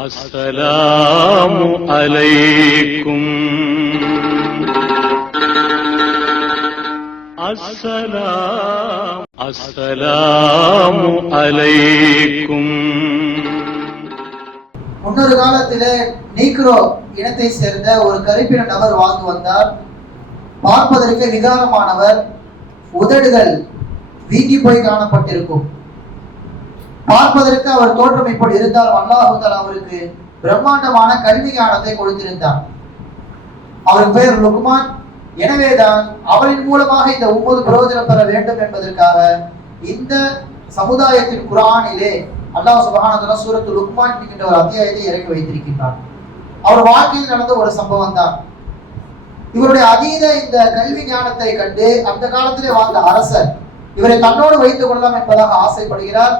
அஸ்ஸலாமு அலைக்கும். அஸ்ஸலாமு அலைக்கும். முன்னொரு காலத்திலே நீக்ரோ இனத்தை சேர்ந்த ஒரு கருப்பின நபர் வாழ்ந்து வந்தார். பார்ப்பதற்கு விகாரமானவர், உதடுகள் வீங்கி போய் காணப்பட்டிருக்கும். பார்ப்பதற்கு அவர் தோற்றம் இப்படி இருந்தால் அல்லாஹ் தஆலா அவருக்கு பிரம்மாண்டமான கல்வி ஞானத்தை கொடுத்திருந்தார். அவர் பெயர் லுக்மான். எனவேதான் அவரின் மூலமாக இந்த உம்மது பிரயோஜனம் பெற வேண்டும் என்பதற்காக இந்த சமுதாயத்தின் குர்ஆனிலே அல்லாஹ் சுப்ஹானஹு வ தஆலா சூரத்துல் லுக்மான் என்கின்ற ஒரு அத்தியாயத்தை இறக்கி வைத்திருக்கின்றார். அவர் வாழ்க்கையில் நடந்த ஒரு சம்பவம் தான். இவருடைய அதீத இந்த கல்வி ஞானத்தை கண்டு அந்த காலத்திலே வாழ்ந்த அரசர் இவரை தன்னோடு வைத்துக் கொள்ளலாம் என்பதாக ஆசைப்படுகிறார்.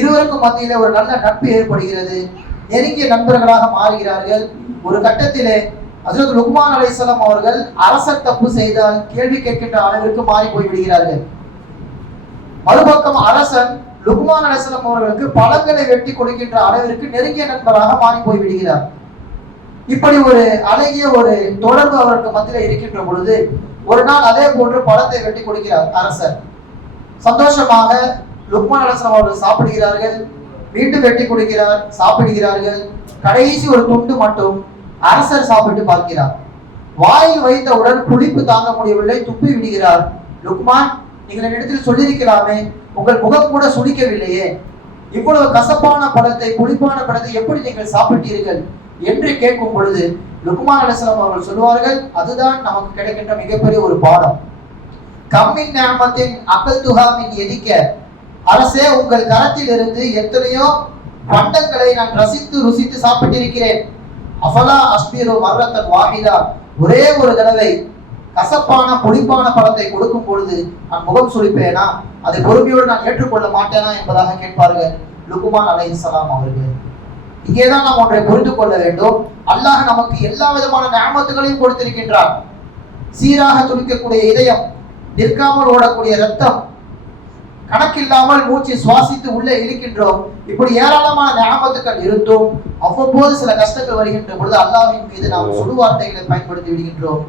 இருவருக்கும் மத்தியிலே ஒரு நல்ல நட்பு ஏற்படுகிறது. நெருங்கிய நண்பர்களாக மாறுகிறார்கள். ஒரு கட்டத்திலே ஹஜ்ரத் லுக்மான் அலைஹிஸ்ஸலாம் அவர்கள் அரசர் தப்பு செய்தால் கேள்வி கேட்கின்ற அளவிற்கு மாறி போய் விடுகிறார்கள். மறுபக்கம் அரசன் லுக்மான் அலைஹிஸ்ஸலாம் அவர்களுக்கு பழங்களை வெட்டி கொடுக்கின்ற அளவிற்கு நெருங்கிய நண்பராக மாறி போய் விடுகிறார். இப்படி ஒரு அழகிய ஒரு தொடர்பு அவருக்கு மத்தியில் இருக்கின்ற பொழுது ஒரு நாள் அதே போன்று பழத்தை வெட்டி கொடுக்கிறார் அரசர். சந்தோஷமாக லுக்மான் அலைஹிஸ்ஸலாம் அவர்கள் சாப்பிடுகிறார்கள். மீண்டும் வெட்டி கொடுக்கிறார், சாப்பிடுகிறார்கள். கடைசி ஒரு துண்டு மட்டும் அரசர் சாப்பிட்டு பார்க்கிறார். வாயில் வைத்தவுடன் புளிப்பு தாங்க முடியவில்லை, துப்பி விடுகிறார். லுக்மான், நீங்கள் என்னிடத்தில் சொல்லியிருக்கலாமே, உங்கள் முகம் கூட சுளிக்கவில்லையே, இவ்வளவு கசப்பான பழத்தை, புளிப்பான பழத்தை எப்படி நீங்கள் சாப்பிட்டீர்கள் என்று கேட்கும் பொழுது லுக்மான் அலைஹிஸ்ஸலாம் அவர்கள் சொல்வார்கள், அதுதான் நமக்கு கிடைக்கின்ற மிகப்பெரிய ஒரு பாடம். கம்மின் நிஅமத்தின் அகல்துஹா மின் எதிக்க, அரசே உங்கள் கரத்தில் இருந்து எத்தனையோ பண்டங்களை நான் ரசித்து ருசித்து சாப்பிட்டிருக்கிறேன். அஃபலா அஸ்பிரு மர்ரத்தன் வாஹிதா, ஒரே ஒரு தடவை கசப்பான புளிப்பான பழத்தை கொடுக்கும் பொழுது நான் முகம் சுளிப்பேனா, அதை பொறுமையோடு நான் ஏற்றுக்கொள்ள மாட்டேனா என்பதாக கேட்பார்கள் லுக்மான் அலைஹிஸ்ஸலாம் அவர்கள். இங்கேதான் நாம் ஒன்றை புரிந்து கொள்ள வேண்டும். அல்லாஹ் நமக்கு எல்லா விதமான நிஅமத்துகளையும் கொடுத்திருக்கின்றார். சீராக துடிக்கக்கூடிய இதயம், நிற்காமல் ஓடக்கூடிய ரத்தம், கணக்கில்லாமல் மூச்சு சுவாசித்து உள்ளே இருக்கின்றோம். இப்படி ஏராளமான நிஅமத்துக்கள் இருந்தும் அவ்வப்போது சில கஷ்டங்கள் வருகின்ற பொழுது அல்லாஹ்வின் மீது நாம் சுடு வார்த்தைகளை பயன்படுத்தி விடுகின்றோம்.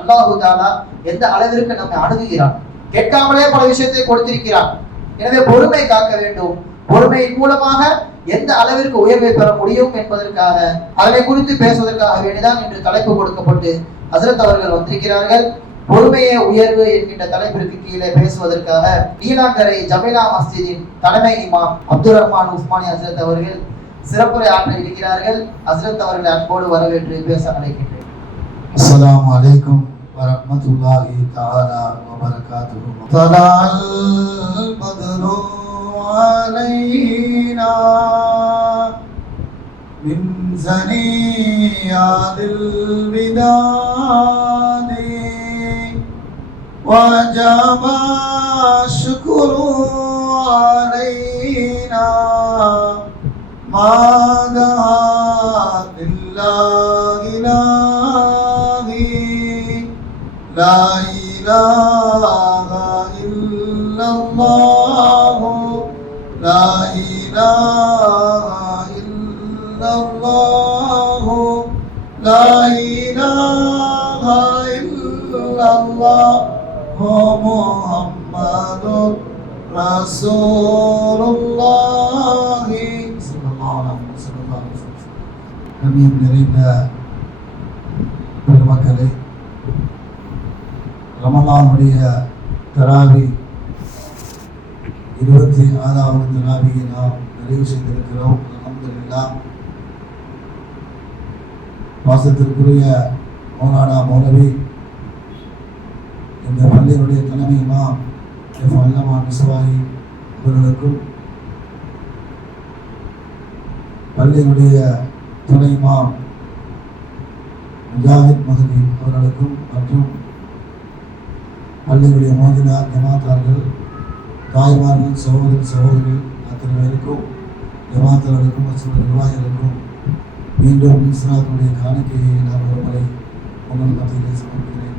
அல்லாஹ் தஆலா எந்த அளவிற்கு நம்மை அணுகுகிறான், கேட்காமலே பல விஷயத்தை கொடுத்திருக்கிறான். எனவே பொறுமை காக்க வேண்டும். பொறுமையின் மூலமாக எந்த அளவிற்கு உயர்வை பெற முடியும் என்பதற்காக, அதனை குறித்து பேசுவதற்காக வேண்டிதான் இன்று தலைப்பு கொடுக்கப்பட்டு ஹஜ்ரத் அவர்கள் வந்திருக்கிறார்கள். பொறுமையே உயர்வு என்கின்ற தலைப்பிற்கு கீழே பேசுவதற்காக நீலாங்கரை ஜமீலா மஸ்ஜிதின் தலைமை இமாம் அப்துல் ரஹ்மான் உஸ்மானி ஹஜ்ரத் அவர்கள் சிறப்புரை ஆற்ற இருக்கிறார்கள். ஹஜ்ரத் அவர்களை அன்போடு வரவேற்று பேச அழைக்கின்றேன். அஸ்ஸலாமு அலைக்கும் வரஹ்மத்துல்லாஹி தஆலா வ பரகாத்துஹு. தலால் பத்ரு அலைனா மின் ஸனியாதில் விதாதி وجب الشكر علينا ما دعا لله إلهي لا إله إلا الله لا إله إلا الله لا إله إلا الله முஹம்மதுர் ரசூலுல்லாஹ் ஸல்லல்லாஹு அலைஹி வஸல்லம். கண்ணியம் நிறைந்த பெருமக்களே, ரமலானுடைய தராவி 26வது தராவியை நாம் நிறைவு செய்திருக்கிறோம். அல்ஹம்துலில்லாஹ். வாசத்திற்குரிய மௌலானா மௌலவி, இந்த பள்ளியினுடைய தலைமை இமாம் அல்லமா மிஸ்வாஹி அவர்களுக்கும், பள்ளியினுடைய துணை இமாம் முஜாஹித் மஹதி அவர்களுக்கும், மற்றும் பள்ளியினுடைய மோதினார் ஜமாத்தார்கள், தாய்மார்கள், சகோதரிகள் அத்தனை பேருக்கும், ஜமாத்தார்களுக்கும் மற்றும் நிர்வாகிகளுக்கும் மீண்டும் இஸ்லாத்துடைய காணிக்கையை நான் ஒருமுறை உங்கள் மத்தியிலே சமர்ப்பிக்கிறேன்.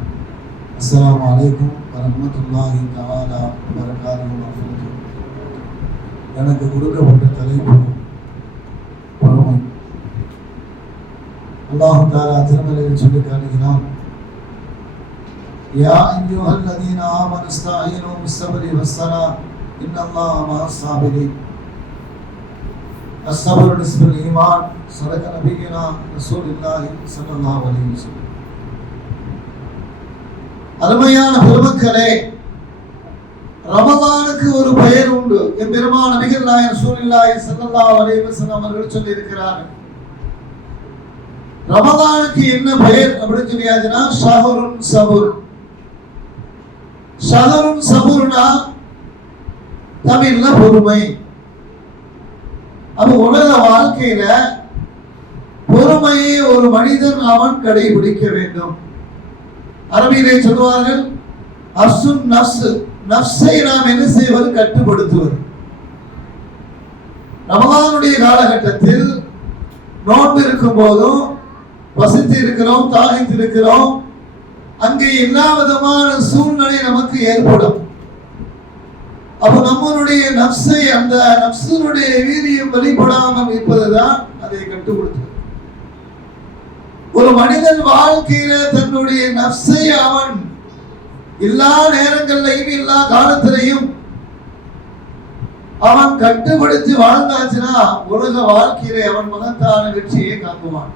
அஸ்ஸலாமு அலைக்கும் வரஹ்மத்துல்லாஹி தஆலா வ பரகாத்துஹு. எனக்கு கொடுக்கப்பட்ட தலைப்பு பொறுமை. அல்லாஹ் தஆலா திருமறையில் சொல்லி காட்டுகிறான், யா அய்யுஹல்லதீன ஆமனு இஸ்தஈனு பிஸ்ஸப்ரி வஸ்ஸலா இன்னல்லாஹ மஅஸ் ஸாபிரீன். அஸ்ஸப்ரு நிஸ்ஃபுல் ஈமான். ஸதக நபியுனா ரசூலுல்லாஹி ஸல்லல்லாஹு அலைஹி வஸல்லம். அருமையான பெருமக்களே, ரமலானுக்கு ஒரு பெயர் உண்டு. எம்பெருமான் நபிகள் நாயகம் ரசூலுல்லாஹி ஸல்லல்லாஹு அலைஹி வஸல்லம் அவர்கள் சொல்லி இருக்கிறார்கள். ரமலானுக்கு என்ன பெயர் அப்படின்னு சொல்லியாச்சுன்னா ஷஹருன் சபுர். ஷஹருன் சபுர்னா தமிழ்ல பொறுமை. அப்ப உலக வாழ்க்கையில பொறுமையை ஒரு மனிதன் அவன் கடைபிடிக்க வேண்டும். அரபியிலே சொல்வார்கள் அஸ்ஸுன் நஃப்ஸ். நஃப்ஸை நாம் என்ன செய்வது? கட்டுப்படுத்துவது. ரமலானுடைய காலகட்டத்தில் நோன்பு இருக்கும் போதும் வசித்து இருக்கிறோம், தாகித்து இருக்கிறோம், அங்கே எல்லா விதமான சூழ்நிலை நமக்கு ஏற்படும். அப்ப நம்மளுடைய நஃப்ஸை, அந்த நஃப்ஸினுடைய வீரியம் வெளிப்படாமல் இருப்பதுதான் அதை கட்டுப்படுத்துவது. ஒரு மனிதன் வாழ்க்கையில தன்னுடைய நஃப்ஸை அவன் எல்லா நேரங்கள்லையும் எல்லா காலத்திலையும் அவன் கட்டுப்படுத்தி வாழ்ந்தாச்சுன்னா உலக வாழ்க்கையிலே அவன் மகத்தான வெற்றியை காக்குவான்.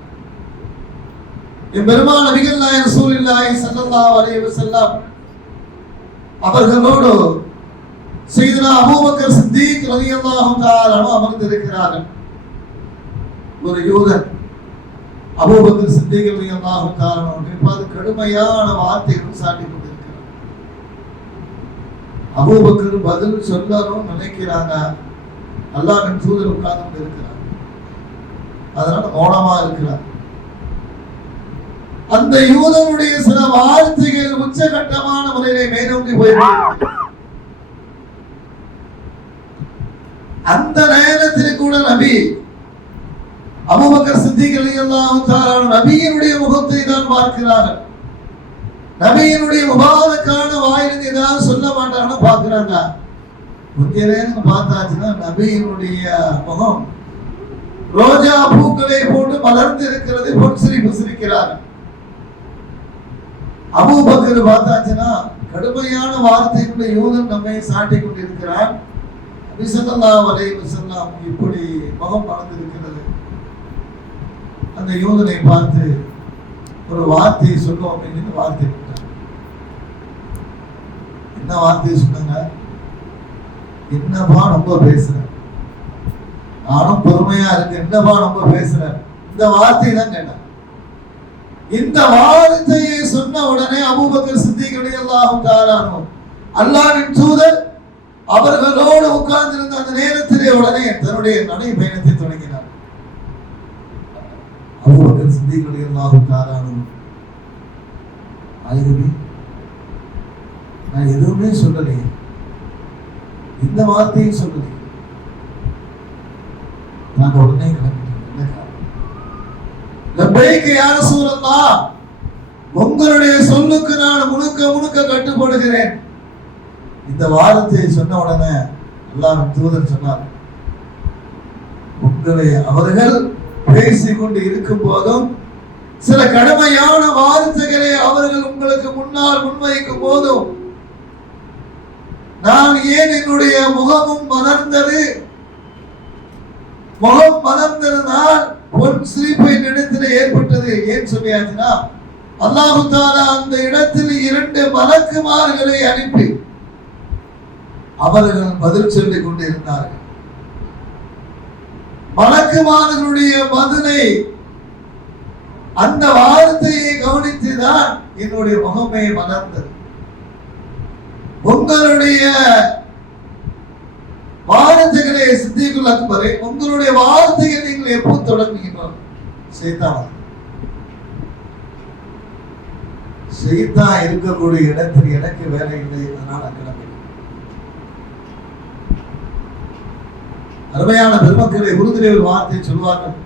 எம்பெருமான் நபிகள் நாயகம் ரசூலுல்லாஹி ஸல்லல்லாஹு அலைஹி வஸல்லம் அவர்களோடு சையதுனா அபூபக்கர் சித்திக் ரலியல்லாஹு தஆலா அமர்ந்திருக்கிறார்கள். ஒரு யூதன் அபூபக்கர் சித்திக் ரலியல்லாஹு தஆலா அவர்கள் கடுமையான வார்த்தைகள் சாட்டி கொண்டிருக்கிறார். அபூபக்கர் பதில் சொல்லணும் நினைக்கிறாங்க. அல்லாஹ்வின் தூதர் உட்கார்ந்து இருக்கிறார், அதனால மௌனமா இருக்கிறார். அந்த யூதனுடைய சில வார்த்தைகள் உச்சகட்டமான முறையிலே மேலோங்கி போயிருக்கிறது. அந்த நேரத்தில் கூட நபி அபூபக்கர் சித்திக் ரலியல்லாஹு தஆலா நபியினுடைய முகத்தை தான் பார்க்கிறார்கள். நபியினுடைய முபாரக்கான வாயிலிருந்து ஏதாவது சொல்ல மாட்டாங்கன்னு பார்க்கிறாங்க. கொஞ்ச நேரம் பார்த்தாச்சுன்னா நபியினுடைய முகம் ரோஜா பூக்களை போட்டு மலர்ந்து இருக்கிறது, பொன்சிரிப்பு சிரிக்கிறார்கள். அபூபக்கர் பார்த்தாச்சுன்னா கடுமையான வார்த்தைகளுடைய யூதன் நம்மை சாட்டி கொண்டிருக்கிறார். நபி ஸல்லல்லாஹு அலைஹி வஸல்லம் இப்படி முகம் மலர்ந்திருக்கிறது. அந்த யூதனை பார்த்து ஒரு வார்த்தையை சொல்லுவோம் அப்படின்னு வார்த்தை விட்டார். என்ன வார்த்தையை சொன்னாங்க? என்னப்பா ரொம்ப பேசுற, நானும் பொறுமையா இருக்கு, என்னப்பா ரொம்ப பேசுற, இந்த வார்த்தையை தான் கேட்டான். இந்த வார்த்தையை சொன்ன உடனே அபூபக்கர் சித்திக் ரலியல்லாஹு தஆலா அல்லாஹ்வின் தூதர் அவர்களோடு உட்கார்ந்திருந்த அந்த நேரத்திலே உடனே தன்னுடைய நடை பயணத்தை தொடங்கினார். அபூபக்கர் சித்திக் ரலியல்லாஹு தஆலா ஆயிரமே நான் எதுவுமே சொல்லலையே, இந்த வார்த்தையை சொல்லலையே. நான் உடனே லப்பைக் யா ரசூலல்லாஹ், உங்களுடைய சொல்லுக்கு நான் முழுக்க முழுக்க கட்டுப்படுகிறேன். இந்த வார்த்தையை சொன்ன உடனே அல்லாஹ்வின் தூதர் சொன்னார், உங்களை அவர்கள் பேசிக்கொண்டு இருக்கும் போதும் சில கடுமையான வார்த்தைகளை அவர்கள் உங்களுக்கு முன்னால் முன்வைக்கும் போதும் நான் ஏன் என்னுடைய முகமும் மலர்ந்தது, முகம் மலர்ந்ததுனால் பொன் சிரிப்பு என்னிடத்தில் ஏற்பட்டது. ஏன் சொல்லியாச்சுன்னா அல்லாஹ் தஆலா அந்த இடத்தில் 2 மலக்குமார்களை அனுப்பி அவர்கள் பதில் சொல்லிக் கொண்டிருந்தார்கள். மலக்குமார்களுடைய பதிலை, அந்த வார்த்தையை கவனித்துதான் என்னுடைய முகமே மலர்ந்தது. உங்களுடைய வார்த்தைகளை சித்திக்குள் அக்பரை, உங்களுடைய வார்த்தைகள் நீங்கள் எப்போ தொடங்குகிறோம்? சைத்தான் இருக்கக்கூடிய இடத்தில் எனக்கு வேலை இல்லை, அதனால் கிளம்பி. அருமையான பெருமக்களை, உருதிலே ஒரு வார்த்தை சொல்வார்கள்,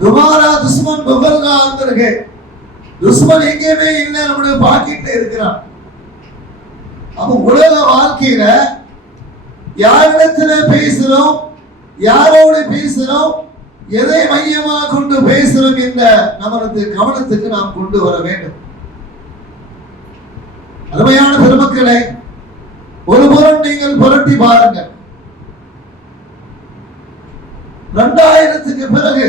துமாரா துஸ்மன் பகல்கா அந்தர்கே. துஸ்மன் எங்கேயுமே இல்லை, நம்முடைய பாக்கெட்ல இருக்கிறான். அப்ப உலக வாழ்க்கையில யாரிடத்துல பேசுறோம், யாரோடு பேசுறோம், எதை மையமாக கொண்டு பேசுறோம் என்ற நமது கவனத்துக்கு நாம் கொண்டு வர வேண்டும். அருமையான பெருமக்களே, ஒரு புறம் நீங்கள் புரட்டி பாருங்கள். 2000க்கு பிறகு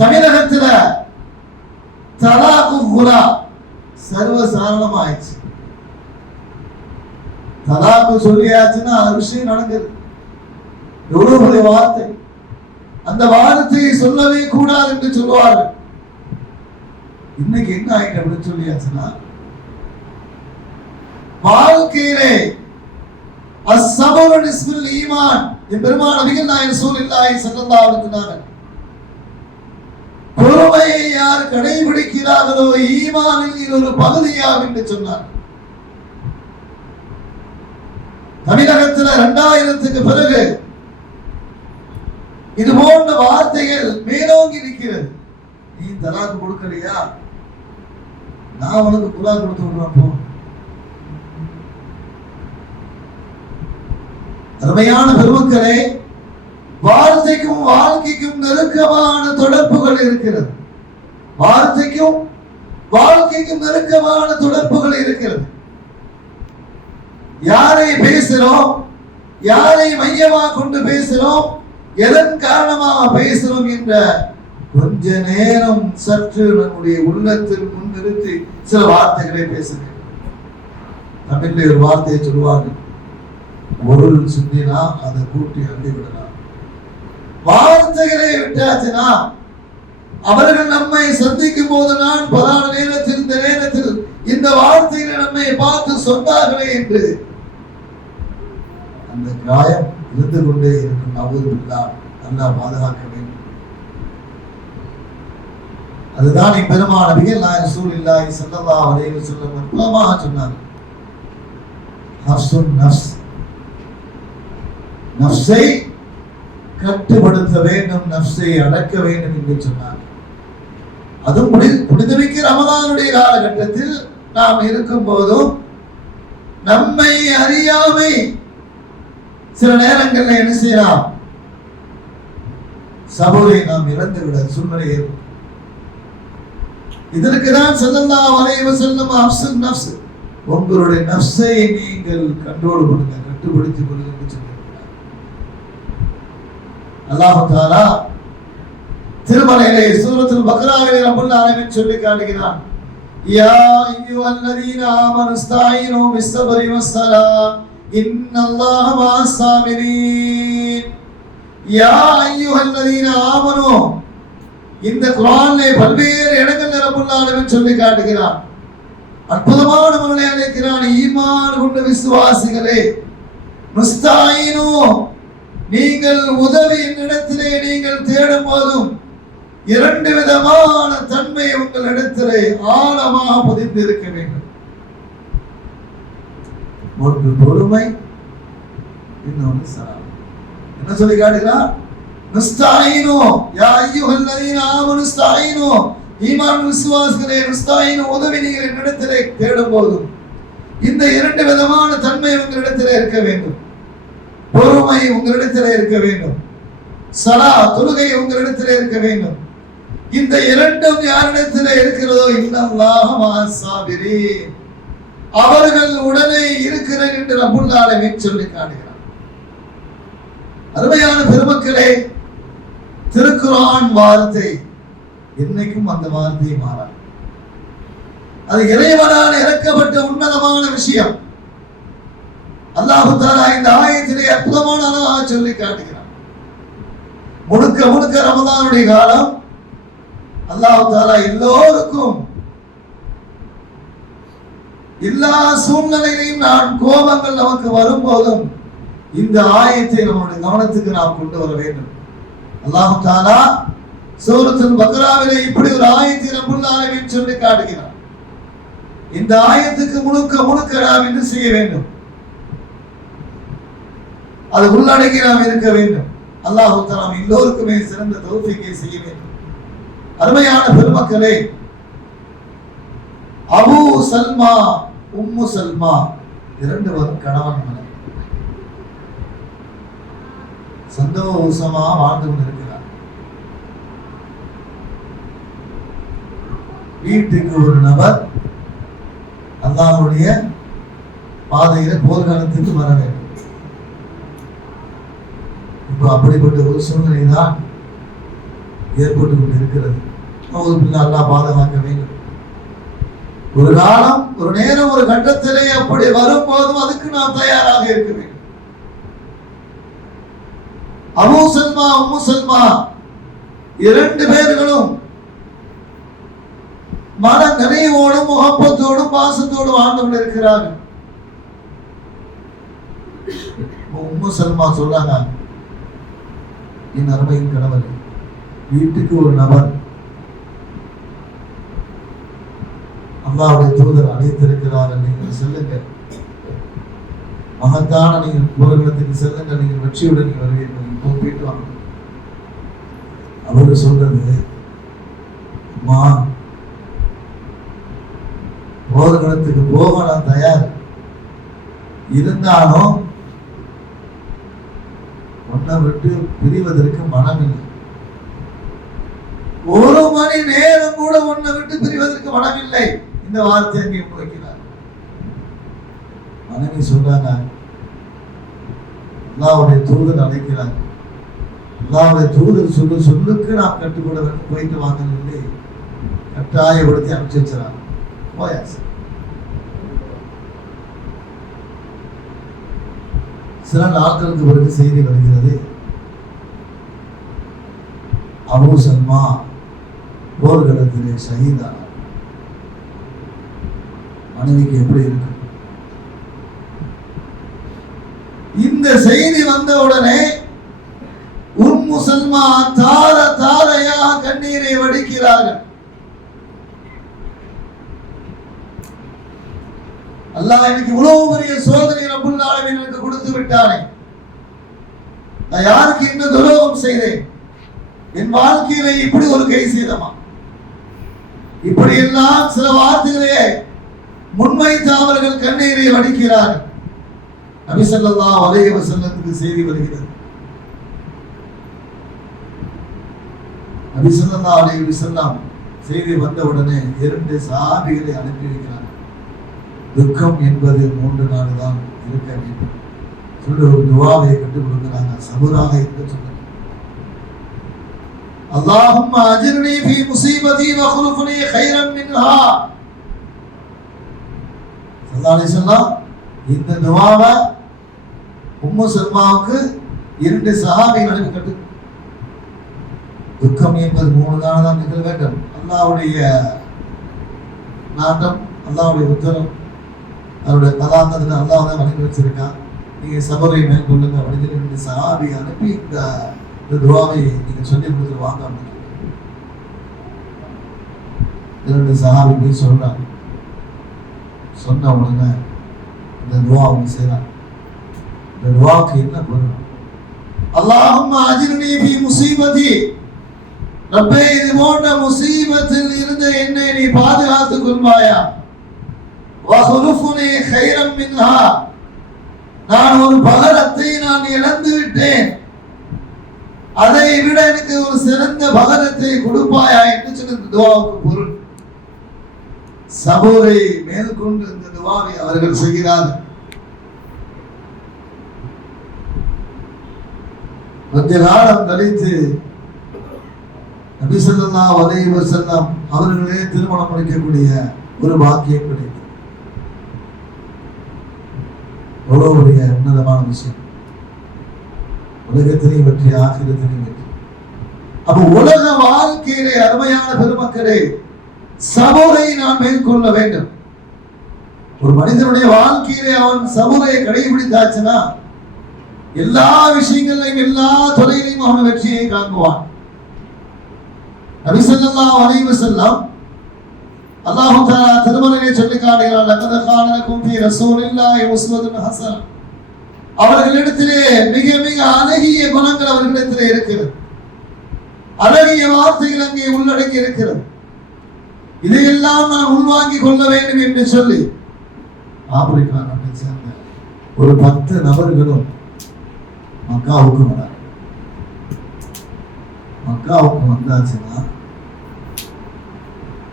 தமிழகத்தில் தலாக்கு குலா சர்வசாதாரணமாயிடுச்சு. தலாக்கு சொல்லியாச்சுன்னா விஷயம் நடக்குது. எவ்வளவு பெரிய வார்த்தை! அந்த வார்த்தையை சொல்லவே கூடாது என்று சொல்லுவார்கள். இன்னைக்கு என்ன ஆயிட்டு அப்படின்னு சொல்லியாச்சுன்னா, வாழ்க்கையிலே அஸ்ஸபரு நிஸ்புல் ஈமான் பெருமான் நபிகள் நாயகம் ஸல்லல்லாஹு ஸல்லல்லாஹு அலைஹி வஸல்லம் பொறுமையை யார் கடைபிடிக்கிறார்களோ ஈமானின் ஒரு பகுதியாகும் என்று சொன்னார். தமிழகத்தில் 2000க்கு பிறகு இது போன்ற வார்த்தைகள் மேலோங்கி நிற்கிறது. நீ தலாக்கு கொடுக்கலையா, நான் உனக்கு குலா கொடுத்து விடுறேன் போ. அருமையான பெருமக்களே, வார்த்தைக்கும் வாழ்க்கைக்கும் நெருக்கமான தொடர்புகள் இருக்கிறது. வார்த்தைக்கும் வாழ்க்கைக்கும் நெருக்கமான தொடர்புகள் இருக்கிறது. யாரை பேசுறோம், யாரை மையமாக கொண்டு பேசுறோம், எதன் காரணமாக பேசுறோம் என்ற கொஞ்ச நேரம் சற்று நம்முடைய உள்ளத்தில் முன்னிறுத்தி சில வார்த்தைகளை பேசுகிறேன். தமிழ்ல ஒரு வார்த்தையை சொல்லுவார்கள், பொருள் சிந்தினா அதை கூட்டி அள்ளி விடலாம். வார்த்தைகளை விட்டாச்சுன்னா அவர்கள் நம்மை சந்திக்கும் போது நான் பல நேரத்தில் இந்த நேரத்தில் இந்த வார்த்தைகளை நம்மை பார்த்து சொன்னார்களே என்று அந்த காயம் இருந்து கொண்டே இருக்கும். அவுதுபில்லா, அல்லாஹ் பாதுகாக்க வேண்டும். அதுதான் பெருமான் நபிகள் நாயகம் ரசூலுல்லாஹி ஸல்லல்லாஹு அலைஹி வஸல்லம் அற்புதமாக சொன்னார். நஃப்சுன் நஃப்ஸ், நஃப்ஸை கட்டுப்படுத்த வேண்டும், நஃப்ஸை அடக்க வேண்டும் என்று சொன்னார். அதுவும் புனிதமிக்க ரமதானுடைய காலகட்டத்தில் நாம் இருக்கும் போதும் நம்மை அறியாமை சில நேரங்களில் என்ன செய்யலாம், சபூரை நாம் இழந்துவிட சூழ்நிலை ஏற்படும். இதற்குதான் ஸல்லல்லாஹு அலைஹி வஸல்லம் அஃப்ஸுன் நஃப்ஸ், உங்களுடைய நஃப்ஸை நீங்கள் கண்ட்ரோல் பண்ணுங்க, கட்டுப்படுத்திக் கொள்ளுங்க என்று சொல்லியிருக்கிறார். அல்லாஹ் தஆலா திருமலையிலே சூரத்துல் பக்ராவிலே ரப்பல் ஆலமீன் சொல்லி காட்டுகிறான், யா அய்யுஹல்லதீன ஆமனு இஸ்தஈனு பிஸ்ஸப்ரி வஸ்ஸலாஹ் இன்னல்லாஹ மஅஸ் ஸாபிரீன். யா அய்யுஹல்லதீன ஆமனு, இந்த குர்ஆனிலே பல்வேறு இடங்களில் ரப்பல் ஆலமீன் சொல்லி காட்டுகிறான். அற்புதமான மக்களை அழைக்கிறான், ஈமான் கொண்ட விசுவாசிகளே, முஸ்தஈனு, நீங்கள் உதவி என்னிடத்திலே நீங்கள் தேடும் போதும் இரண்டு விதமான தன்மை உங்களிடத்திலே ஆழமாக பதிந்து இருக்க வேண்டும். ஒன்று பொறுமை, இன்னொன்று சலாம். என்ன சொல்லி காட்டுகிறார்? நஸ்தஈனு யா அய்யுஹல்லதீன ஆமனு நஸ்தஈனு, ஈமான் விசுவாசிகளே, நஸ்தஈனு, உதவி நீங்கள் என்னிடத்திலே தேடும் போதும் இந்த இரண்டு விதமான தன்மை உங்களிடத்திலே இருக்க வேண்டும். பொறுமை உங்களிடத்திலே இருக்க வேண்டும், சலா தொழுகை உங்களிடத்திலே இருக்க வேண்டும். இந்த இரண்டும் யாரிடத்திலே இருக்கிறதோ இன்னல்லாஹ மஅஸ் ஸாபிரீன், அவர்கள் உடனே இருக்கிறார் என்று ரப்பல் ஆலமீன் சொல்லி காட்டுகிறார். அருமையான பெருமக்களே, திருக்குர்ஆன் வார்த்தை என்னைக்கும் அந்த வார்த்தை மாறாது. அது இறைவனால் இறக்கப்பட்ட உன்னதமான விஷயம். அல்லாஹ் தஆலா இந்த ஆயத்திலே அற்புதமான சொல்லி காட்டுகிறார். முழுக்க முழுக்க ரமதானுடைய காலம். அல்லாஹ் தஆலா எல்லோருக்கும் எல்லா சூழ்நிலையிலும் நான் கோபங்கள் நமக்கு வரும்போதும் இந்த ஆயத்தை நம்முடைய கவனத்துக்கு நாம் கொண்டு வர வேண்டும். அல்லாஹ் தஆலா சூரத்துல் பக்ராவிலே இப்படி ஒரு ஆயத்தை ரப்பல் ஆலமீன் சொல்லி காட்டுகிறார். இந்த ஆயத்துக்கு முழுக்க முழுக்க நாம் என்ன செய்ய வேண்டும், அது உள்ளடங்கி நாம் இருக்க வேண்டும். அல்லாஹ் தஆலா எல்லோருக்குமே சிறந்த தௌஃபீகை செய்ய வேண்டும். அருமையான பெருமக்களே, அபூ சல்மா, உம்மு சல்மா இரண்டு பேரும் கணவன் மனைவி. சந்தோஷமா வாழ்ந்து கொண்டிருக்கிறார். வீட்டுக்கு ஒரு நபர் அல்லாஹ்வுடைய பாதையில போர்க்களத்துக்கு வர வேண்டும். இப்ப அப்படிப்பட்ட ஒரு சூழ்நிலை தான் ஏற்பட்டு கொண்டிருக்கிறது. அல்லாஹ் பாதுகாக்க வேண்டும். ஒரு காலம், ஒரு நேரம், ஒரு கட்டத்திலே அப்படி வரும்போதும் அதுக்கு நாம் தயாராக இருக்க வேண்டும். அபூ சல்மா, உம்மு சல்மா இரண்டு பேர்களும் மன நினைவோடும் முகப்பத்தோடும் பாசத்தோடும் வாழ்ந்து கொண்டிருக்கிறார்கள். உம்மு சல்மா சொல்றாங்க, என் அருமையின் கணவர், வீட்டுக்கு ஒரு நபர் அல்லாஹ்வுடைய தூதர் அழைத்திருக்கிறார்கள், நீங்கள் செல்லுங்கள், மகத்தான நீங்கள் போர்க்களத்துக்கு செல்லுங்கள், நீங்கள் வெற்றியுடன் நீங்கள் வருவீர்கள், இப்போ போயிட்டு வாங்க. அவரு சொல்றது, அம்மா போர்க்களத்துக்கு போக நான் தயார், இருந்தாலும் உன்னை விட்டு பிரிவதற்கு மனமில்லை, ஒரு மணி நேரம் கூட உன்னை விட்டு பிரிவதற்கு மனமில்லை. இந்த வார்த்தை அங்கே வைக்கிறார். மனைவி சொல்றாங்க, அல்லாஹ்வுடைய தூதர் அழைக்கிறார், அல்லாஹ்வுடைய தூதர் சொல்லுக்கு நாம் கட்டுப்பட வேண்டும், போயிட்டு வாங்க, கட்டாயப்படுத்தி அனுப்பிச்சு வச்சுறாங்க. போயாச்சு. சில நாட்களுக்கு பிறகு செய்தி வருகிறது, அபூ சல்மா போர்க்களத்திலே ஷஹீதானார். மனைவிக்கு எப்படி இருக்கு? இந்த செய்தி வந்த உடனே உம்மு சல்மா தார தாரையாக கண்ணீரை வடிக்கிறார்கள். அல்லாஹ் எனக்கு இவ்வளவு பெரிய சோதனை ரப்புல் ஆலமீன் எனக்கு கொடுத்து விட்டானே, நான் யாருக்கு என்ன துரோகம் செய்தேன், என் வாழ்க்கையில இப்படி ஒரு கை செய்தமா, இப்படி எல்லாம் சில வார்த்தைகளே முன்வைத்து அவர்கள் கண்ணீரை வடிக்கிறார்கள். நபி ஸல்லல்லாஹு அலைஹி வஸல்லத்துக்கு செய்தி வருகிறது. நபி ஸல்லல்லாஹு அலைஹி வஸல்லம் செய்தி வந்த உடனே 2 சஹாபிகளை அனுப்பி வைக்கிறார். துக்கம் என்பது 3 நாள் தான் இருக்க வேண்டும் சொல்லி ஒரு துஆவை கற்றுக் கொடுக்கிறாங்க. சபூராக இருக்க சொல்லுங்க. அல்லாஹும்ம அஜிர்னி ஃபீ முஸீபதி வ குலுஃப்னி கைரன் மின்ஹா. ஸல்லல்லாஹு அலைஹி வஸல்லம் இந்த துஆவை உம்மு சல்மாவுக்கு 2 சஹாபிகள் அனுப்பி கற்று, துக்கம் என்பது 3 நாள் தான் நிகழ வேண்டும். அல்லாஹ்வுடைய நாட்டம், அல்லாஹ்வுடைய உத்தரவு, அவருடைய கலாந்தத்தில் அல்லாஹ் தான் வழங்கி வச்சிருக்கான். நீங்க சபரை மேற்கொள்ளுங்க அப்படின்னு 2 சஹாபி அனுப்பி இந்த துஆவை நீங்க சொல்லி கொடுத்து வாங்க அப்படின்னு 2 சஹாபி போய் சொல்றாங்க. சொன்ன உடனே இந்த துஆ அவங்க செய்யறாங்க. இந்த துஆவுக்கு என்ன பொருள்? அல்லாஹும்ம அஜிர்னி ஃபீ முஸீபதி, ரப்பே இது போன்ற முசீபத்தில் இருந்து என்னை நீ பாதுகாத்துக் கொள்வாயா. வஹுலுஃபுனி கைரம் மின்ஹா, நான் ஒரு பகரத்தை நான் இழந்து விட்டேன், அதை விட எனக்கு ஒரு சிறந்த பகரத்தை கொடுப்பாயா என்று சொன்ன துஆவுக்கு பொருள். சபூரை மேற்கொண்டு இந்த துஆவை அவர்கள் செய்கிறார்கள். கொஞ்ச காலம் கழித்து நபி ஸல்லல்லாஹு அலைஹி வஸல்லம் அவர்களே திருமணம் முடிக்கக்கூடிய ஒரு பாக்கியம் கிடைத்தது. எவ்வளவு பெரிய உன்னதமான விஷயம். உலகத்திலையும் வெற்றி, ஆகிரத்திலையும் வெற்றி. அப்ப உலக வாழ்க்கையிலே அருமையான பெருமக்களே, சபூரை நாம் மேற்கொள்ள வேண்டும். ஒரு மனிதனுடைய வாழ்க்கையிலே அவன் சபூரை கடைபிடித்தாச்சுன்னா எல்லா விஷயங்களையும் எல்லா துறையிலையும் அவன் வெற்றியை காண்புவான். நபி ஸல்லல்லாஹு அலைஹி வஸல்லம் அல்லாஹ் தஆலா திருமறையிலே சொல்லி காட்டுகிறார், லகத் கான லகும் ஃபீ ரசூலில்லாஹி உஸ்வத்துன் ஹஸனா. அவர்களிடத்திலே மிக மிக அழகிய குணங்கள் அவர்களிடத்திலே இருக்கிறது, அழகிய வார்த்தைகள் அங்கே உள்ளடங்கி இருக்கிறது. இதையெல்லாம் நான் உள்வாங்கிக் கொள்ள வேண்டும் என்று சொல்லி ஆப்பிரிக்கா நாட்டை சேர்ந்த ஒரு 10 நபர்களும் மக்காவுக்கு வந்தார். மக்காவுக்கு வந்தாச்சுன்னா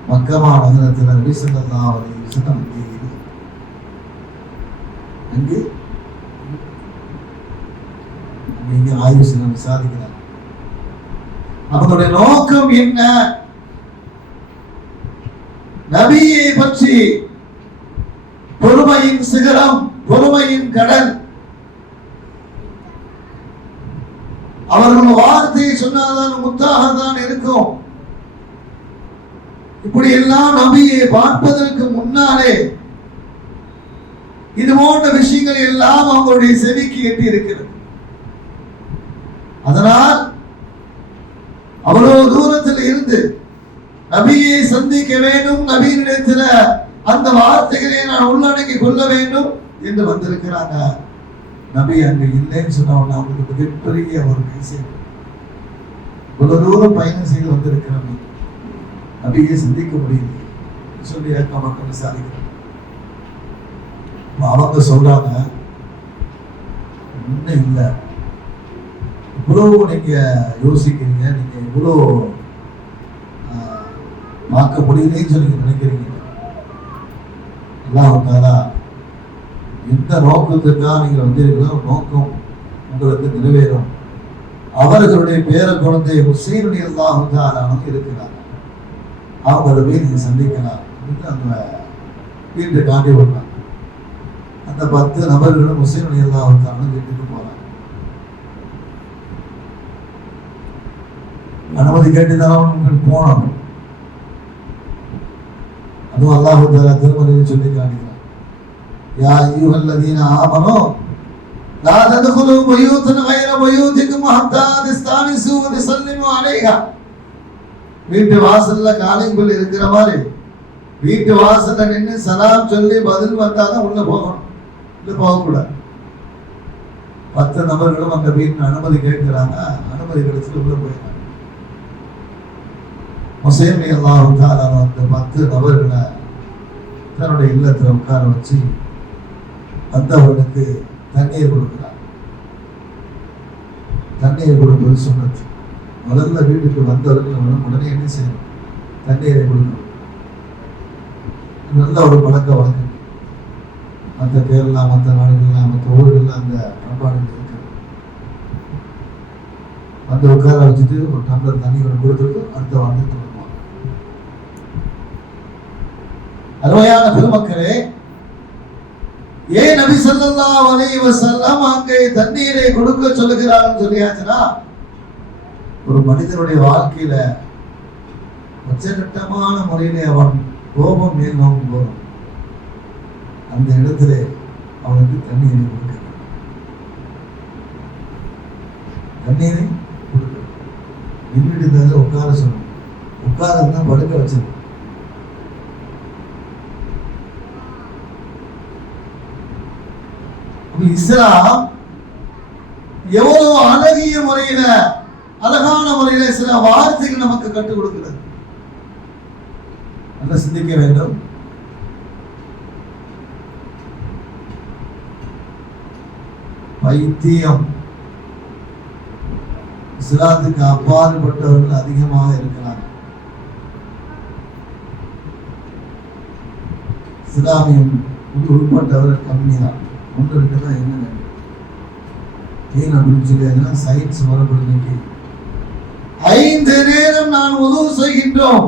மக்கமா நகரத்தில் நபி ஸல்லல்லாஹு அலைஹி வஸல்லம் அங்கே ஆய்வு செய்ய விசாரிக்கிறார். அவனுடைய நோக்கம் என்ன? நபியை பற்றி பொறுமையின் சிகரம், பொறுமையின் கடல். அவர்கள் வார்த்தையை சொன்னால்தான் முத்தாக தான் இருக்கும். இப்படி எல்லாம் நபியை பார்ப்பதற்கு முன்னாலே இது போன்ற விஷயங்கள் எல்லாம் அவங்களுடைய செவிக்கு எட்டி இருக்கிறது. அதனால் அவ்வளவு தூரத்தில் இருந்து நபியை சந்திக்க வேண்டும், நபியினிடத்தில் அந்த வார்த்தைகளை நான் உள்ளடக்கி கொள்ள வேண்டும் என்று வந்திருக்கிறாங்க. நபி அங்கு இல்லைன்னு சொன்ன அவங்களுக்கு மிகப்பெரிய ஒரு விஷயம். இவ்வளவு தூரம் பயணம் செய்து வந்திருக்கிறாங்க, நபியை சந்திக்க முடியல சொல்லி மக்கள் விசாரிக்கிறாங்க. அவங்க சொல்றாங்க, இன்னும் இல்லை, இவ்வளவு நீங்க யோசிக்கிறீங்க, நீங்க இவ்வளோ பார்க்க முடியலன்னு சொல்லி நினைக்கிறீங்க. அல்லாஹ் தஆலா எந்த நோக்கத்துக்காக நீங்க வந்தீர்களோ நோக்கம் உங்களுக்கு நிறைவேறும். அவர்களுடைய பேர குழந்தை ஹுசைன் ரலியல்லாஹு தஆலா இருக்கிறார், அவங்கள போய் நீங்க சந்திக்கலாம். அந்த வீட்டை காட்டி விடுறாங்க. அந்த 10 நபர்களும் ஹுசைன் ரலியல்லாஹு தஆலா வீட்டுக்கு போறாங்க. அனுமதி கேட்டுதான் போனோம். அதுவும் அல்லாஹ் தஆலா திருமறையில் சொல்லி காட்டுகிறார், யா அய்யுஹல்லதீன ஆமனூ லா தத்குலூ புயூதன் கைர புயூதிக்கும் ஹத்தா தஸ்தானிசூ வ தஸல்லிமு அலைஹா. வீட்டு வாசல்ல காலிங்குள் இருக்கிற மாதிரி வீட்டு வாசல்ல நின்று சலாம் சொல்லி பதில் வந்தாதான் உள்ள போகணும், உள்ள போகக்கூடாது. 10 நபர்களும் அந்த வீட்டின் அனுமதி கேட்கிறாங்க. அனுமதி கிடைச்சிட்டு உள்ள போயிட்டாங்க. ஹுசைன் ரலியல்லாஹு தஆலா அந்த 10 நபர்களை தன்னுடைய இல்லத்தில் உட்கார வச்சு வந்தவர்களுக்கு தண்ணீர் கொடுக்கிறார். தண்ணீர் கொடுப்பது சொன்னது. முதல்ல வீட்டுக்கு வந்தவர்கள் உடனே என்ன செய்யணும்? தண்ணீரை கொடுக்கணும். நல்ல ஒரு பழக்க வழக்கம். மற்ற பேர்லாம், மற்ற நாடுகள்லாம், மற்ற ஊர்கள்லாம் அந்த பண்பாடு இருக்கிறது. வந்து உட்கார வச்சுட்டு ஒரு டம்ளர் தண்ணி கொடுத்துட்டு அடுத்த வாழ்ந்து கொடுப்பாங்க. அருமையான பெருமக்களே, ஏன் நபி ஸல்லல்லாஹு அலைஹி வஸல்லம் அங்கே தண்ணீரை கொடுக்க சொல்லுகிறார்கள் சொல்லியாச்சுன்னா, ஒரு மனிதனுடைய வாழ்க்கையில உச்சகட்டமான முறையிலே அவன் கோபம் மேல் நோக்கி போறான். அந்த இடத்துல அவனுக்கு தண்ணீரை கொடுக்க, தண்ணீரை கொடுக்க, இன்னிட்டு உட்கார சொல்லணும். உட்காரதான் படுக்க வச்சிருக்க. இஸ்லாம் எவ்வளவு அழகிய முறையில, அழகான முறையில சில வார்த்தைகள் நமக்கு கற்றுக் கொடுக்கிறது. நல்லா சிந்திக்க வேண்டும். பைத்தியம் இஸ்லாத்துக்கு அப்பாற்பட்டவர்கள் அதிகமாக இருக்கிறார். இஸ்லாமியம் உட்பட்டவர்கள் கம்மிதான். ஒன்று இருக்குதான். என்ன ஏன் அப்படின்னு சொல்லி சயின்ஸ் வரப்படுது. 5 நேரம் நான் உதவு செய்கின்றோம்.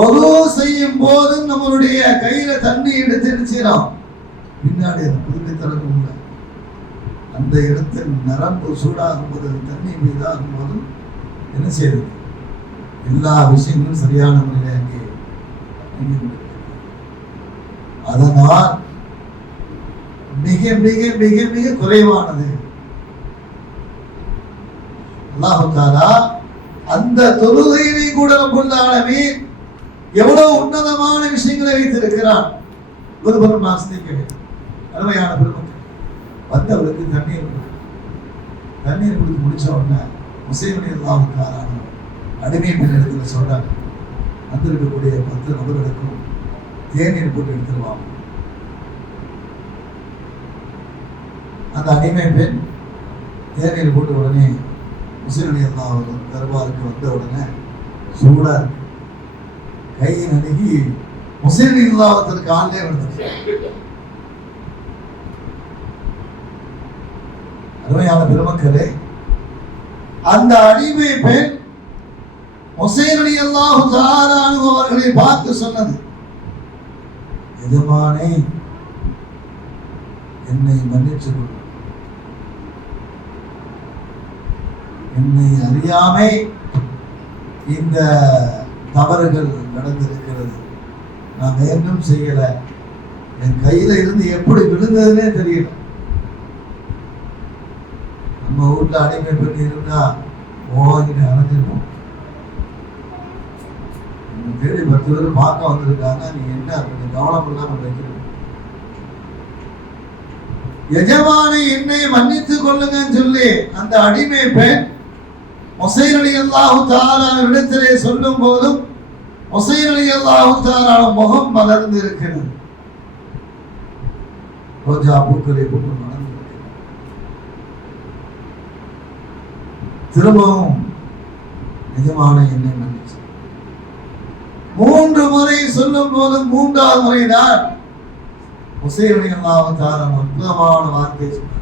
உதவு செய்யும் போது நம்மளுடைய கையில தண்ணி எடுத்து நினைச்சிடும். பின்னாடி புதுமை தரக்கும் அந்த இடத்தில் நரம்பு சூடாகும் போது, தண்ணி மீதாகும் போது என்ன செய்யுது? எல்லா விஷயங்களும் சரியான முறையில் அங்கே. அதனால் மிக மிக மிக மிக குறைவானது. அல்லாஹ் தஆலா அந்த தொழுகையை கூட ரப்புல் ஆலமீன் எவ்வளவு உன்னதமான விஷயங்களை வைத்திருக்கிறான். ஒருவரும் நான் சிந்திக்க வேண்டும். அருமையான பெருமக்கள், வந்தவருக்கு தண்ணீர் கொடுத்து முடிச்ச உடனே ஹுசைன் ரலியல்லாஹு தஆலா அடிமை பெண் இடத்துல சொல்றாங்க, வந்திருக்கக்கூடிய 10 நபர்களுக்கும் தேநீர் போட்டு எடுத்துருவாங்க. அந்த அடிமை பெண் தேநீர் போட்டு உடனே ஹுசைன் ரலியல்லாஹு அன்ஹு தர்பாருக்கு வந்த உடனே சூடா இருக்கு, கையை நடுங்கி ஹுசைன் ரலியல்லாஹு அன்ஹு காலிலே விழுந்துச்சு. அருமையான பெருமக்களே, அந்த அடிமை பெண் ஹுசைன் ரலியல்லாஹு தஆலா அன்ஹு அவர்களை பார்த்து சொன்னது, எஜமானே என்னை மன்னிச்சு கொடு, என்னை அறியாமை இந்த தவறுகள் நடந்திருக்கிறது, நான் வேண்டும் செய்யல, என் கையில இருந்து எப்படி விழுந்ததுன்னே தெரியல. நம்ம வீட்டுல அடிமை பெண் இருந்தா ஓங்கிட்டு அணைஞ்சிருப்போம். தேடி 10 பேர் பார்க்க வந்திருக்காங்க, நீ என்ன கொஞ்சம் கவனம் இல்லாம வைக்கிறது. எஜமானை என்னை மன்னித்துக் கொள்ளுங்கன்னு சொல்லி அந்த அடிமை பெண் ஹுசைன் ரலியல்லாஹு தஆலா இடத்திலே சொல்லும் போதும் ஹுசைன் ரலியல்லாஹு தஆலா முகம் மலர்ந்து இருக்கிறது, ரோஜா பூக்களை போட்டு மலர்ந்து இருக்கிறது. திரும்பவும் எஜமானை என்னை மன்னிச்சு 3 முறை சொல்லும் போதும் 3வது முறைதான் ஹுசைன் ரலியல்லாஹு தஆலா அற்புதமான வார்த்தை சொன்னார்,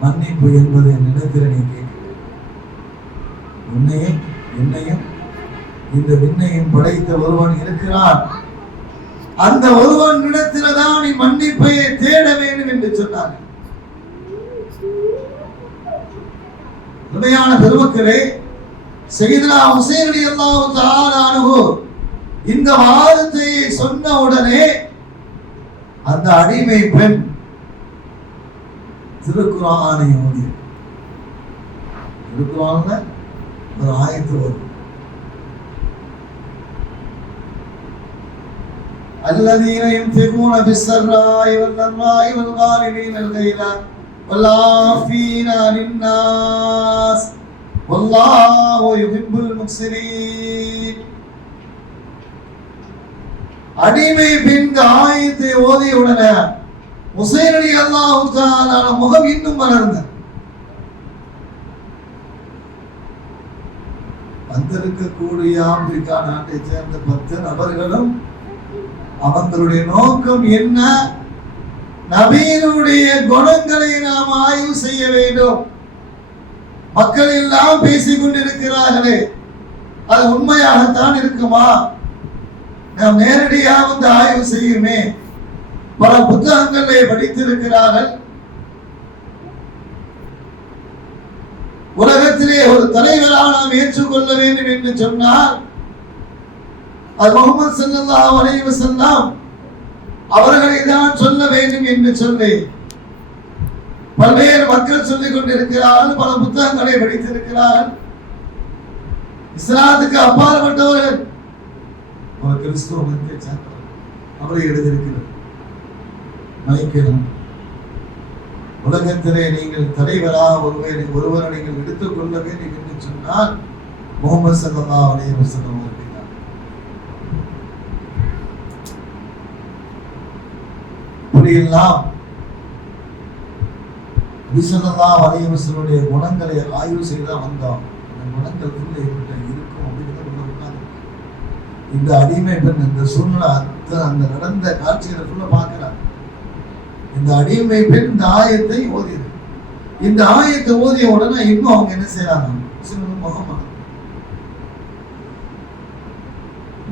மன்னிப்பு என்பது என்னிடத்தில் நீ கேட்க, உன்னையும் என்னையும் இந்த விண்ணையும் படைத்த ஒருவன் இருக்கிறான், அந்த ஒருவன் இடத்தில்தான் நீ மன்னிப்பை தேட வேண்டும் என்று சொன்னார். உண்மையான பெருமக்களே, சையதுனா ஹுசைன் ரலியல்லாஹு தஆலா அன்ஹு இந்த வார்த்தையை சொன்ன உடனே அந்த அடிமை பெண் திருக்குர்ஆனை ஓதி, திருக்குர்ஆன்ல ஒரு ஆயத்து வரும், الذين ينفقون بالسراء والضراء والغارمين الغيظ والعافين عن الناس والله يحب المحسنين. அடிமை பெண் ஆயத்தை ஓதிய உடனே ஹுசைன் ரலியல்லாஹு தஆலா முகம் இன்னும் மலர்ந்தது. வந்திருக்கக்கூடிய ஆப்பிரிக்கா நாட்டை சேர்ந்த 10 நபர்களும் அவங்களுடைய நோக்கம் என்ன, நபியினுடைய குணங்களை நாம் ஆய்வு செய்ய வேண்டும். மக்கள் எல்லாம் பேசிக் கொண்டிருக்கிறார்களே, அது உண்மையாகத்தான் இருக்குமா, நாம் நேரடியாக வந்து ஆய்வு செய்யுமே. பல புத்தகங்களை படித்திருக்கிறார்கள். உலகத்திலே ஒரு தலைவராக நாம் ஏற்றுக்கொள்ள வேண்டும் என்று சொன்னால் அது முஹம்மது ஸல்லல்லாஹு அலைஹி வஸல்லம் அவர்களை தான் சொல்ல வேண்டும் என்று சொல்லி பல்வேறு மக்கள் சொல்லிக் கொண்டிருக்கிறார்கள், பல புத்தகங்களை படித்திருக்கிறார்கள். இஸ்லாத்துக்கு அப்பாற்பட்டவர்கள் ஒரு கிறிஸ்துவ மதத்தை சேர்ந்தவர் அவரை எழுதியிருக்கிறார், மலைக்கணும் உலகத்திலே நீங்கள் தலைவராக ஒருவரை நீங்கள் எடுத்துக் கொள்ள வேண்டும் என்று சொன்னால் முஹம்மது ஸல்லல்லாஹு அலைஹி வஸல்லம் அவர்கள். இப்படியெல்லாம் நபி ஸல்லல்லாஹு அலைஹி வஸல்லுடைய குணங்களை ஆய்வு செய்தா வந்தோம். அந்த குணங்கள் இருக்கும் அப்படின்னு இந்த அடிமை பெண் இந்த சூழ்நிலை அந்த நடந்த காட்சிகளை பார்க்கிறார். இந்த அடிமை பெண் இந்த ஆயத்தை ஓதியது. இந்த ஆயத்தை ஓதிய உடனே இன்னும் அவங்க என்ன செய்யறாங்க, முகமது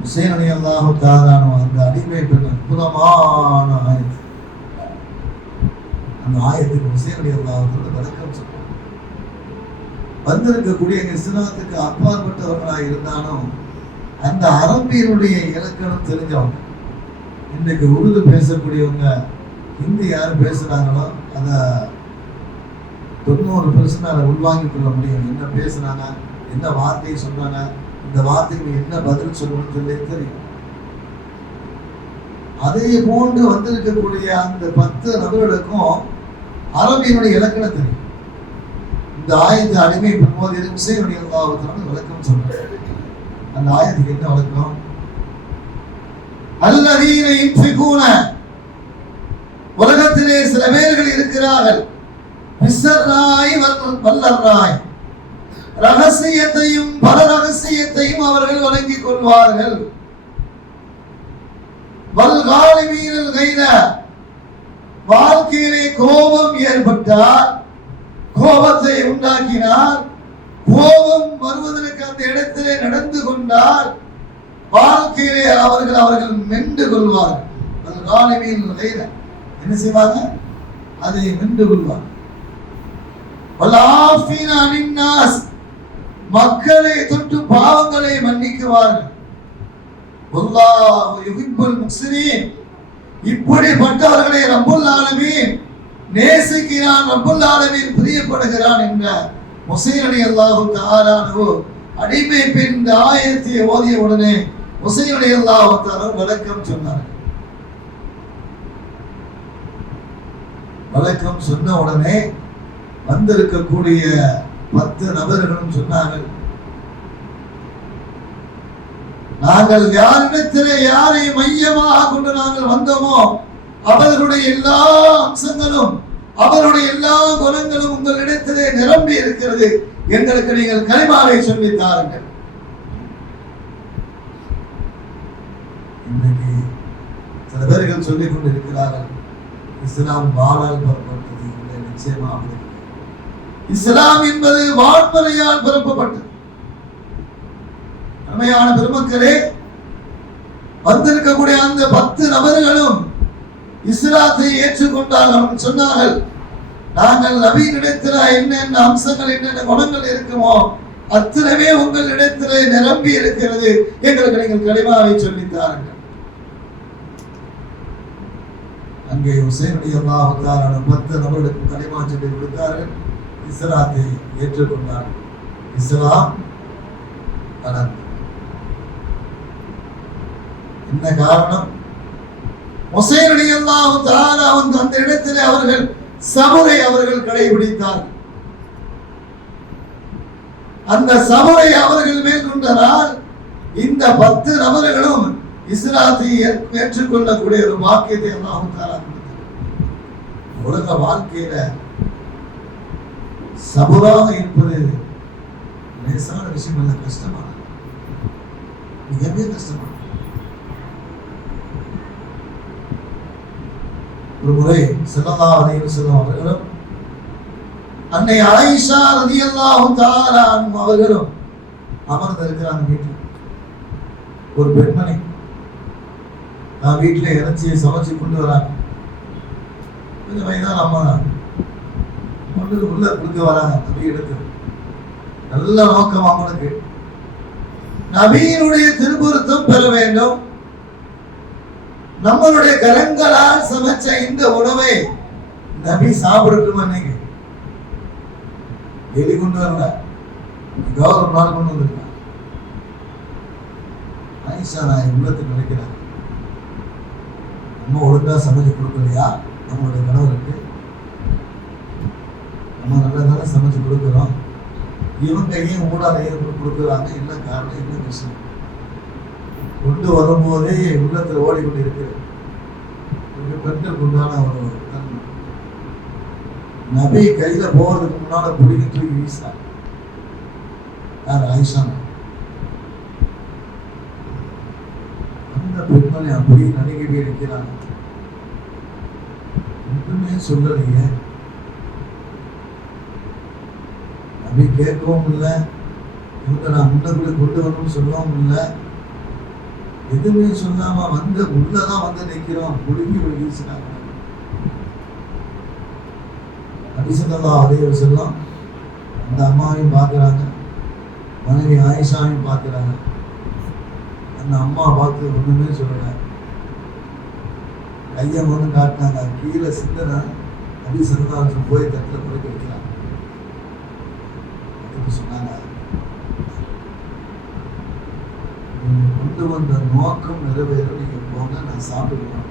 ஹுசைன் ரலியல்லாஹு தஆலா அந்த அடிமை பெண் அற்புதமான ஆயத்து. அந்த ஆயத்துக்கு ஹுசைன் ரலியல்லாஹு தஆலா விளக்கம் சொல்றாங்க. வந்திருக்கக்கூடிய இஸ்லாத்துக்கு அப்பாற்பட்டவர்களாக இருந்தாலும் அந்த அரபியனுடைய இலக்கணம் தெரிஞ்சவங்க. இன்றைக்கு உருது பேசக்கூடியவங்க ஹிந்தி யார் பேசுறாங்களோ அதை 90% அதை உள்வாங்கிக் கொள்ள முடியும். என்ன பேசுனாங்க, என்ன வார்த்தையை சொன்னாங்க, இந்த வார்த்தைக்கு என்ன பதில் சொல்லணும்னு சொல்லி தெரியும். அதே போன்று வந்திருக்கக்கூடிய அந்த 10 நபர்களுக்கும் அரபியனுடைய இலக்கணம் தெரியும். இந்த ஆயத்தை அடிமை பண்ணும்போது ஹுசைன் ரலியல்லாஹு தஆலா விளக்கம் சொல்றாங்க. அந்த ஆயத்துக்கு என்ன விளக்கம், அல்லதீன யுன்ஃபிகூன, உலகத்திலே சில பேர்கள் இருக்கிறார்கள், பிசர்ராய் வல்லராய், ரகசியத்தையும் பல ரகசியத்தையும் அவர்கள் வழங்கிக் கொள்வார்கள். வல்காலிமீனல் கைத, வாழ்க்கையிலே கோபம் ஏற்பட்டால், கோபத்தை உண்டாக்கினால், கோபம் வருவதற்கு அந்த இடத்திலே நடந்து கொண்டால் வாழ்க்கையிலே அவர்கள் மென்று கொள்வார்கள். வல்காலிமீனல் கைத, என்ன செய்வாங்க? அதை மென்று கொள்வார்கள். வல்லாஃபீன அனின்னாஸ், மக்களை தொட்டு பாவங்களை மன்னிக்குவார்கள். வல்லாஹு யுஹிப்புல் முஹ்சினீன், இப்படிப்பட்டவர்களை ரப்புல் ஆலமீன் நேசிக்கிறான், ரப்புல் ஆலமீன் பிரியப்படுகிறான் என்ற ஹுசைன் ரலியல்லாஹு தஆலா அன்ஹு அடிமை பெண் இந்த ஆயத்தை ஓதிய உடனே ஹுசைன் ரலியல்லாஹு தஆலா வணக்கம் சொன்னார்கள். வணக்கம் சொன்ன உடனே வந்திருக்கக்கூடிய 10 நபர்களும் சொன்னார்கள், நாங்கள் யாரிடத்திலே யாரை மையமாக கொண்டு நாங்கள் வந்தோமோ அவர்களுடைய எல்லா அம்சங்களும் அவருடைய எல்லா குணங்களும் உங்களிடத்திலே நிரம்பி இருக்கிறது. எங்களுக்கு நீங்கள் கலிமாவை சொல்லித் தாருங்கள். இன்னைக்கு சில பேர்கள் சொல்லிக் கொண்டிருக்கிறார்கள், இஸ்லாம் வாளால் பெறப்பட்டது. இல்லை, நிச்சயமாக இஸ்லாம் என்பது வான்மறையால் பிறப்பப்பட்டது. அருமையான பெருமக்களே, வந்திருக்கக்கூடிய அந்த 10 நபர்களும் இஸ்லாத்தை ஏற்றுக்கொண்டார்கள். சொன்னார்கள், நாங்கள் நபியினிடத்தில் என்னென்ன அம்சங்கள் என்னென்ன குணங்கள் இருக்குமோ அத்தனைவே உங்களிடத்திலே நிரம்பி இருக்கிறது. எங்களுக்கு நீங்கள் கலிமாவை சொல்லித்தாருங்கள். அங்கே ஹுசைன் ரலியல்லாஹு தஆலா 10 நபர்களுக்கு கலிமா சொல்லி கொடுத்தார்கள். இஸ்லாத்தை ஏற்றுக்கொண்டார்கள். இஸ்லாம் வளர்ந்தது. என்ன காரணம்? ஹுசைன் ரலியல்லாஹு தஆலா அந்த இடத்திலே அவர்கள் சபரை அவர்கள் கடைபிடித்தார்கள். அந்த சபரை அவர்கள் மேற்கொண்டனால் இந்த 10 நபர்களும் இஸ்லாத்தை ஏற்றுக்கொள்ளக்கூடிய ஒரு வாக்கியத்தை அல்லாஹ் தஆலா கொடுத்தார். உலக வாழ்க்கையில சபராக இருப்பது லேசான விஷயம் அல்ல, கஷ்டமான, மிகவே கஷ்டமான. ஒரு முறை ஸல்லல்லாஹு அலைஹி வஸல்லம் அவர்களும் அன்னை ஆயிஷா ரலியல்லாஹு தஆலா அன்ஹா அவர்களும் அமர்ந்திருக்கிறாங்க வீட்டில். ஒரு பெண்மணி நான் வீட்டில் இறைச்சியை சமைச்சு கொண்டு வராங்க. கொஞ்சம் வயதான அம்மா தான் உள்ள கொடுக்க வராங்க. நபி எடுத்து நல்ல நோக்கம் அவங்களுக்கு, நபியினுடைய திருப்பொருத்தம் பெற வேண்டும். நம்மளுடைய கரங்களால் சமைச்ச இந்த உணவை நபி சாப்பிடட்டும். அன்னைக்கு எலி கொண்டு வரல, ஒரு நாள் கொண்டு வந்திருக்காங்க. ஆயிஷா நான் உள்ளத்துக்கு நினைக்கிறேன், நம்ம ஒழுங்கா சமைச்சு கொடுக்கலையா நம்மளுடைய கணவருக்கு? நம்ம நல்லதான சமைச்சு கொடுக்குறோம், இவங்க ஏன் ஊடாத கொடுக்குறாங்க? என்ன காரணம், என்ன விஷயம்? கொண்டு வரும்போதே உள்ளத்துல ஓடிக்கொண்டு இருக்கிறது. பெண்களுக்கு உண்டான ஒரு தன்மை. நபி கையில போறதுக்கு முன்னால பிடிக்க தூக்கி வீசினார். யார்? ஆயிஷா. அந்த பெண்மணி அப்படி நடிகை இருக்கிறாங்க, ஒன்றுமே சொல்லலையே. நபி கேட்கவும் இல்லை, இவங்க நான் முன்னபடி கொண்டு வரணும்னு சொல்லவும் இல்லை, எதுவுமே சொல்லாம வந்து உள்ளதான் வந்து நிக்கிறோம். குடுங்கி வீசினாங்க. நபி ஸல்லல்லாஹு அலைஹி வஸல்லம் அந்த அம்மாவையும் பார்க்கிறாங்க, மனைவி ஆயிஷாவையும் பார்க்கிறாங்க. அந்த அம்மா பார்த்து ஒண்ணுமே சொல்லல, கையை ஒன்று காட்டினாங்க. கீழே சிந்தனை நபி ஸல்லல்லாஹு அலைஹி வஸல்லம் போய் தட்டில் போய் வைக்கிறாங்க. சொன்னாங்க, கொண்டு வந்த நோக்கம் நிறைவேற நீங்க போங்க, நான் சாப்பிடுவேன்.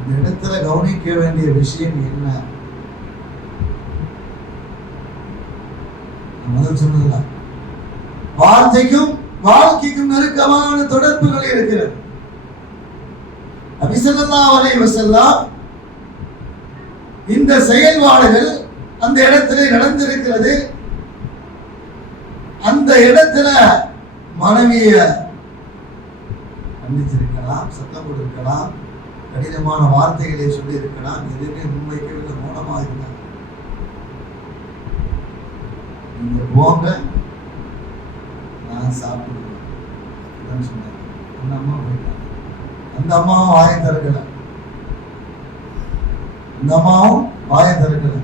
இந்த இடத்துல கவனிக்க வேண்டிய விஷயம் என்ன? முதல் சொன்னதுல வார்த்தைக்கும் வாழ்க்கைக்கும் நெருக்கமான தொடர்புகள் இருக்கிறது. நபி ஸல்லல்லாஹு அலைஹி வஸல்லம் இந்த செயல்பாடுகள் அந்த இடத்திலே நடந்திருக்கிறது. அந்த இடத்துல மனைவிய கண்டித்திருக்கலாம், சத்தம் கொடுக்கலாம், கடினமான வார்த்தைகளை சொல்லி இருக்கலாம். எதுவுமே முன்வைக்கவில்லை, மௌனமாக இருந்தாங்க. நீங்க போங்க, நான் சாப்பிடுவேன் சொன்னாங்க. அந்த அம்மா போயிட்டாங்க. அந்த அம்மாவும் வாயை திறக்கல. அந்த அம்மாவும் வாயை திறக்கல.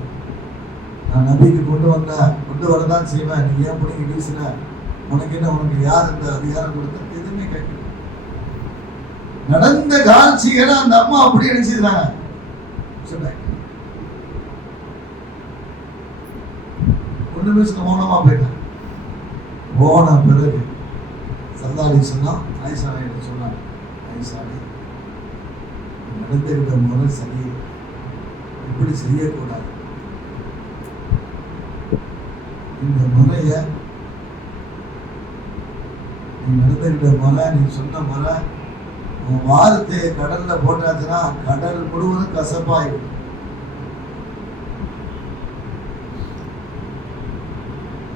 நான் நபிக்கு கொண்டு வரதான் செய்வேன், நீ ஏன் பிடிங்க வீசின, உனக்கு என்ன, உனக்கு யார் இந்த அதிகாரம் கொடுத்த, எதுவுமே கேட்கல. நடந்த காட்சிகளை அந்த அம்மா அப்படி நினைச்சிருந்தாங்க. ஒண்ணு பேசுன மௌனமா போயிட்டாங்க. போன பிறகு சல்லாலி சொன்னா ஆயிஷா சொன்னாங்க, ஆயிஷாவே நடந்துகிட்ட முறை சரியே, இப்படி செய்யக்கூடாது. இந்த முறைய நீ நடந்துகிட்ட முறை, நீ சொன்ன முறை, உன் வார்த்தையை கடல்ல போட்டாச்சுன்னா கடல் முழுவதும் கசப்பாயிடும்.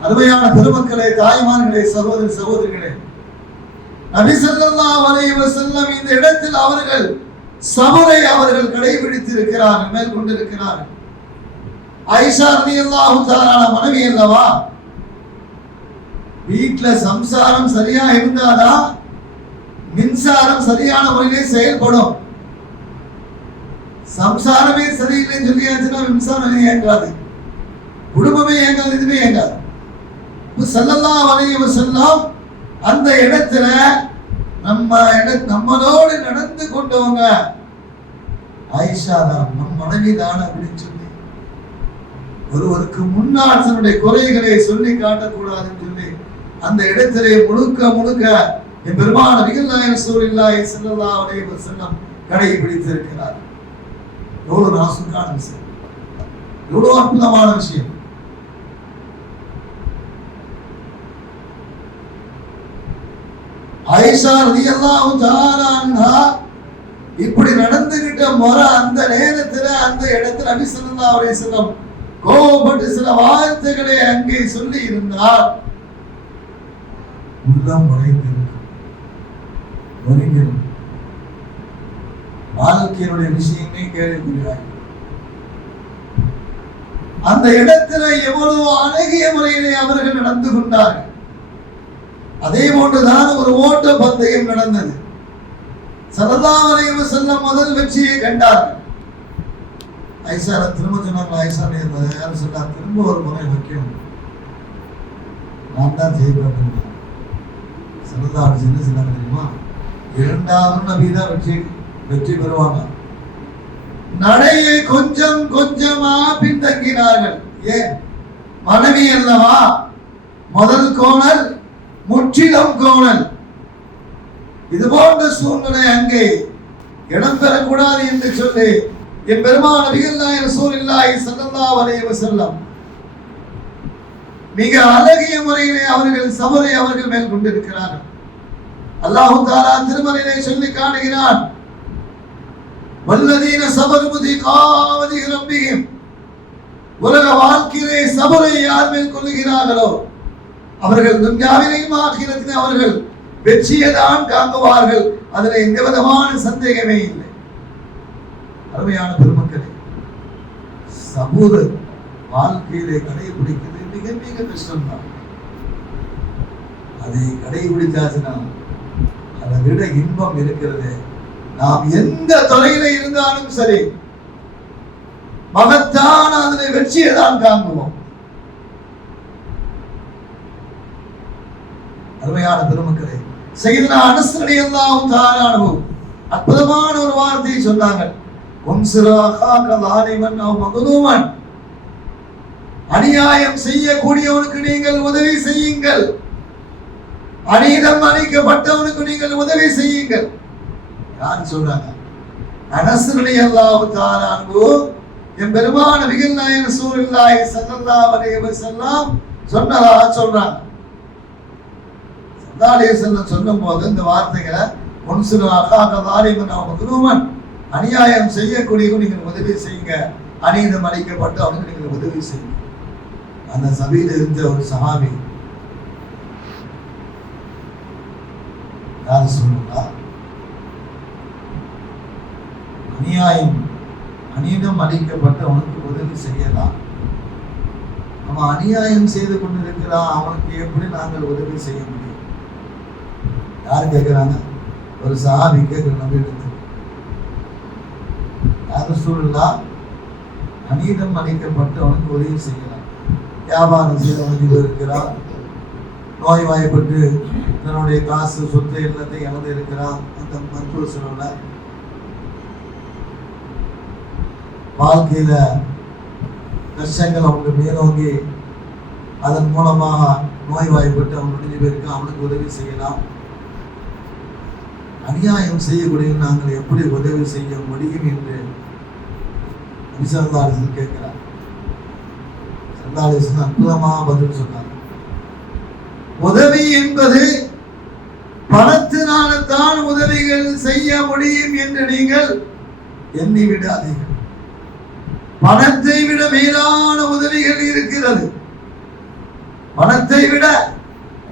அருமையான பெருமக்களே, தாய்மார்களே, சகோதர சகோதரிகளே, நபி ஸல்லல்லாஹு அலைஹி வஸல்லம் இந்த இடத்தில் அவர்கள் சபரை அவர்கள் கடைபிடித்து இருக்கிறார்கள், மேற்கொண்டிருக்கிறார்கள். ஆயிஷா ரலியல்லாஹு தஆலா மனைவி அல்லவா, வீட்டுல சம்சாரம் சரியா இருந்தாதான் மின்சாரம் சரியான முறையிலே செயல்படும். சம்சாரமே சரியில்லைன்னு சொல்லியாச்சுன்னா மின்சாரம் இயங்காது, குடும்பமே இயங்காது, இதுவே இயங்காது. ஸல்லல்லாஹு அலைஹி வஸல்லம் அந்த இடத்துல நம்மளோடு நடந்து கொண்டவங்க ஆயிஷா தான், நம் மனைவி தான் அப்படின்னு சொல்லி ஒருவருக்கு முன்னால் தன்னுடைய குறைகளை சொல்லி காட்டக்கூடாதுன்னு சொல்லி அந்த இடத்திலே முழுக்க என் பெருமான நபிகள் நாயகம் ரசூலுல்லாஹி ஸல்லல்லாஹு அலைஹி வஸல்லம் கடைபிடித்திருக்கிறார். எவ்வளவு நாசுக்கான விஷயம், எவ்வளவு அற்புதமான விஷயம். ஆயிஷா ரலியல்லாஹு தஆலா அன்ஹா இப்படி நடந்துகிட்ட முறை அந்த நேரத்துல அந்த இடத்துல நபி ஸல்லல்லாஹு அலைஹி வஸல்லம் கோபப்பட்டு சில வார்த்தைகளை அங்கே சொல்லி இருந்தார். உள்ளம் உடைந்திருக்கும், வாழ்க்கையினுடைய விஷயமே கேள்விக்குறியாய். அந்த இடத்துல எவ்வளவு அழகிய முறையிலே அவர்கள் நடந்து கொண்டார்கள். அதே போன்றுதான் ஒரு ஓட்ட பந்தயம் நடந்தது. ஸல்லல்லாஹு அலைஹி வஸல்லம் முதல் வெற்றியை கண்டார்கள். ஐஷா திரும்ப சொன்னாங்க, ஐஷா யாரும் சொன்னா திரும்ப ஒரு முறை வைக்கணும், நான் தான் ஜெயிப்பேன். ஸல்லல்லாஹு அலைஹி வஸல்லம் சொன்னாங்க தெரியுமா, இரண்டாவது நபி தான் வெற்றி பெறுவாங்க. நடையை கொஞ்சமா பின்தங்கினார்கள். ஏன்? மனைவி அல்லவா, முதல் கோணல் முற்றிலும் கோணல். இது போன்ற சூழ்நிலை அங்கே இடம்பெறக்கூடாது என்று சொல்லி என் பெருமான நபிகள் நாயகம் ரசூலுல்லாஹி ஸல்லல்லாஹு அலைஹி வஸல்லம் மிக அழகிய முறையிலே அவர்கள் சபரை அவர்கள் மேல் கொண்டிருக்கிறார்கள். அல்லாஹ் தஆலா திருமறையிலே சொல்லி காணுகிறான், வல்லதீன ஸபரு பிதிகாவதி ரப்பிஹிம், உலக வாழ்க்கையிலே சபரை யார் மேல் கொள்கிறார்களோ அவர்கள் துன்யாவிலேயும் ஆகிரத்திலே அவர்கள் வெற்றியை தான் காங்குவார்கள். அதில் எந்த விதமான சந்தேகமே இல்லை. அருமையான பெருமக்களே, சபூர் வாழ்க்கையிலே கடைபிடிக்கிறது மிக மிக கஷ்டம்தான். அதை கடைபிடிச்சாச்சுன்னா அதை விட இன்பம் இருக்கிறது. நாம் எந்த துறையில இருந்தாலும் சரி மகத்தான அதில் வெற்றியை தான் காண்போம். அருமையான பெருமக்களே, சையதுனா அனஸ் ரலியல்லாஹு தஆலா அன்ஹு அற்புதமான ஒரு வார்த்தையை சொன்னாங்க, அநியாயம் செய்யக்கூடியவனுக்கு நீங்கள் உதவி செய்யுங்கள், அநீதம் அளிக்கப்பட்டவனுக்கு நீங்கள் உதவி செய்யுங்கள். யார் சொல்றாங்க? அனஸ் ரலியல்லாஹு தஆலா அன்ஹு என் பெருமான நபிகள் நாயகம் ரசூலுல்லாஹி ஸல்லல்லாஹு அலைஹி வஸல்லம் சொன்னதாக சொல்றாங்க. சொல்லும் போது இந்த வார்த்தைகளை அநியாயம் செய்யக்கூடிய நீங்கள் உதவி செய்யுங்க, அநீதம் அளிக்கப்பட்டு அவனுக்கு நீங்கள் உதவி செய்யும். அந்த சபையில் இருந்த ஒரு சஹாபி யாரு சொல்லுங்களா, அநீதம் அளிக்கப்பட்டு அவனுக்கு உதவி செய்யலாம். அவன் அநியாயம் செய்து கொண்டிருக்கிறான், அவனுக்கு எப்படி நாங்கள் உதவி செய்ய முடியும்? யாரு கேட்கிறாங்க? ஒரு சஹாபி கேட்கிற நபி எடுத்து, யாரு சொல்லலாம், அநீதம் அளிக்கப்பட்டு அவனுக்கு உதவி செய்யலாம். வியாபாரம் செய்தவனுக்கு இருக்கிறான், நோய்வாய்ப்பட்டு தன்னுடைய காசு சொத்து எல்லாத்தையும் இழந்து இருக்கிறான். அந்த மருத்துவ செலவுல வாழ்க்கையில கஷ்டங்கள் அவனுக்கு மேலோங்கி அதன் மூலமாக நோய்வாய்ப்பட்டு அவன் முடிஞ்சு போயிருக்க, அவனுக்கு உதவி செய்யலாம். அநியாயம் செய்யக்கூடிய நாங்கள் எப்படி உதவி செய்ய முடியும் என்று சல்லல்லாஹு கேட்கிறார். சல்லல்லாஹு அற்புதமாக பதில் சொன்னார். உதவி என்பது பணத்தினால்தான் உதவிகள் செய்ய முடியும் என்று நீங்கள் எண்ணி விடாதீர்கள். பணத்தை விட மேலான உதவிகள் இருக்கிறது. பணத்தை விட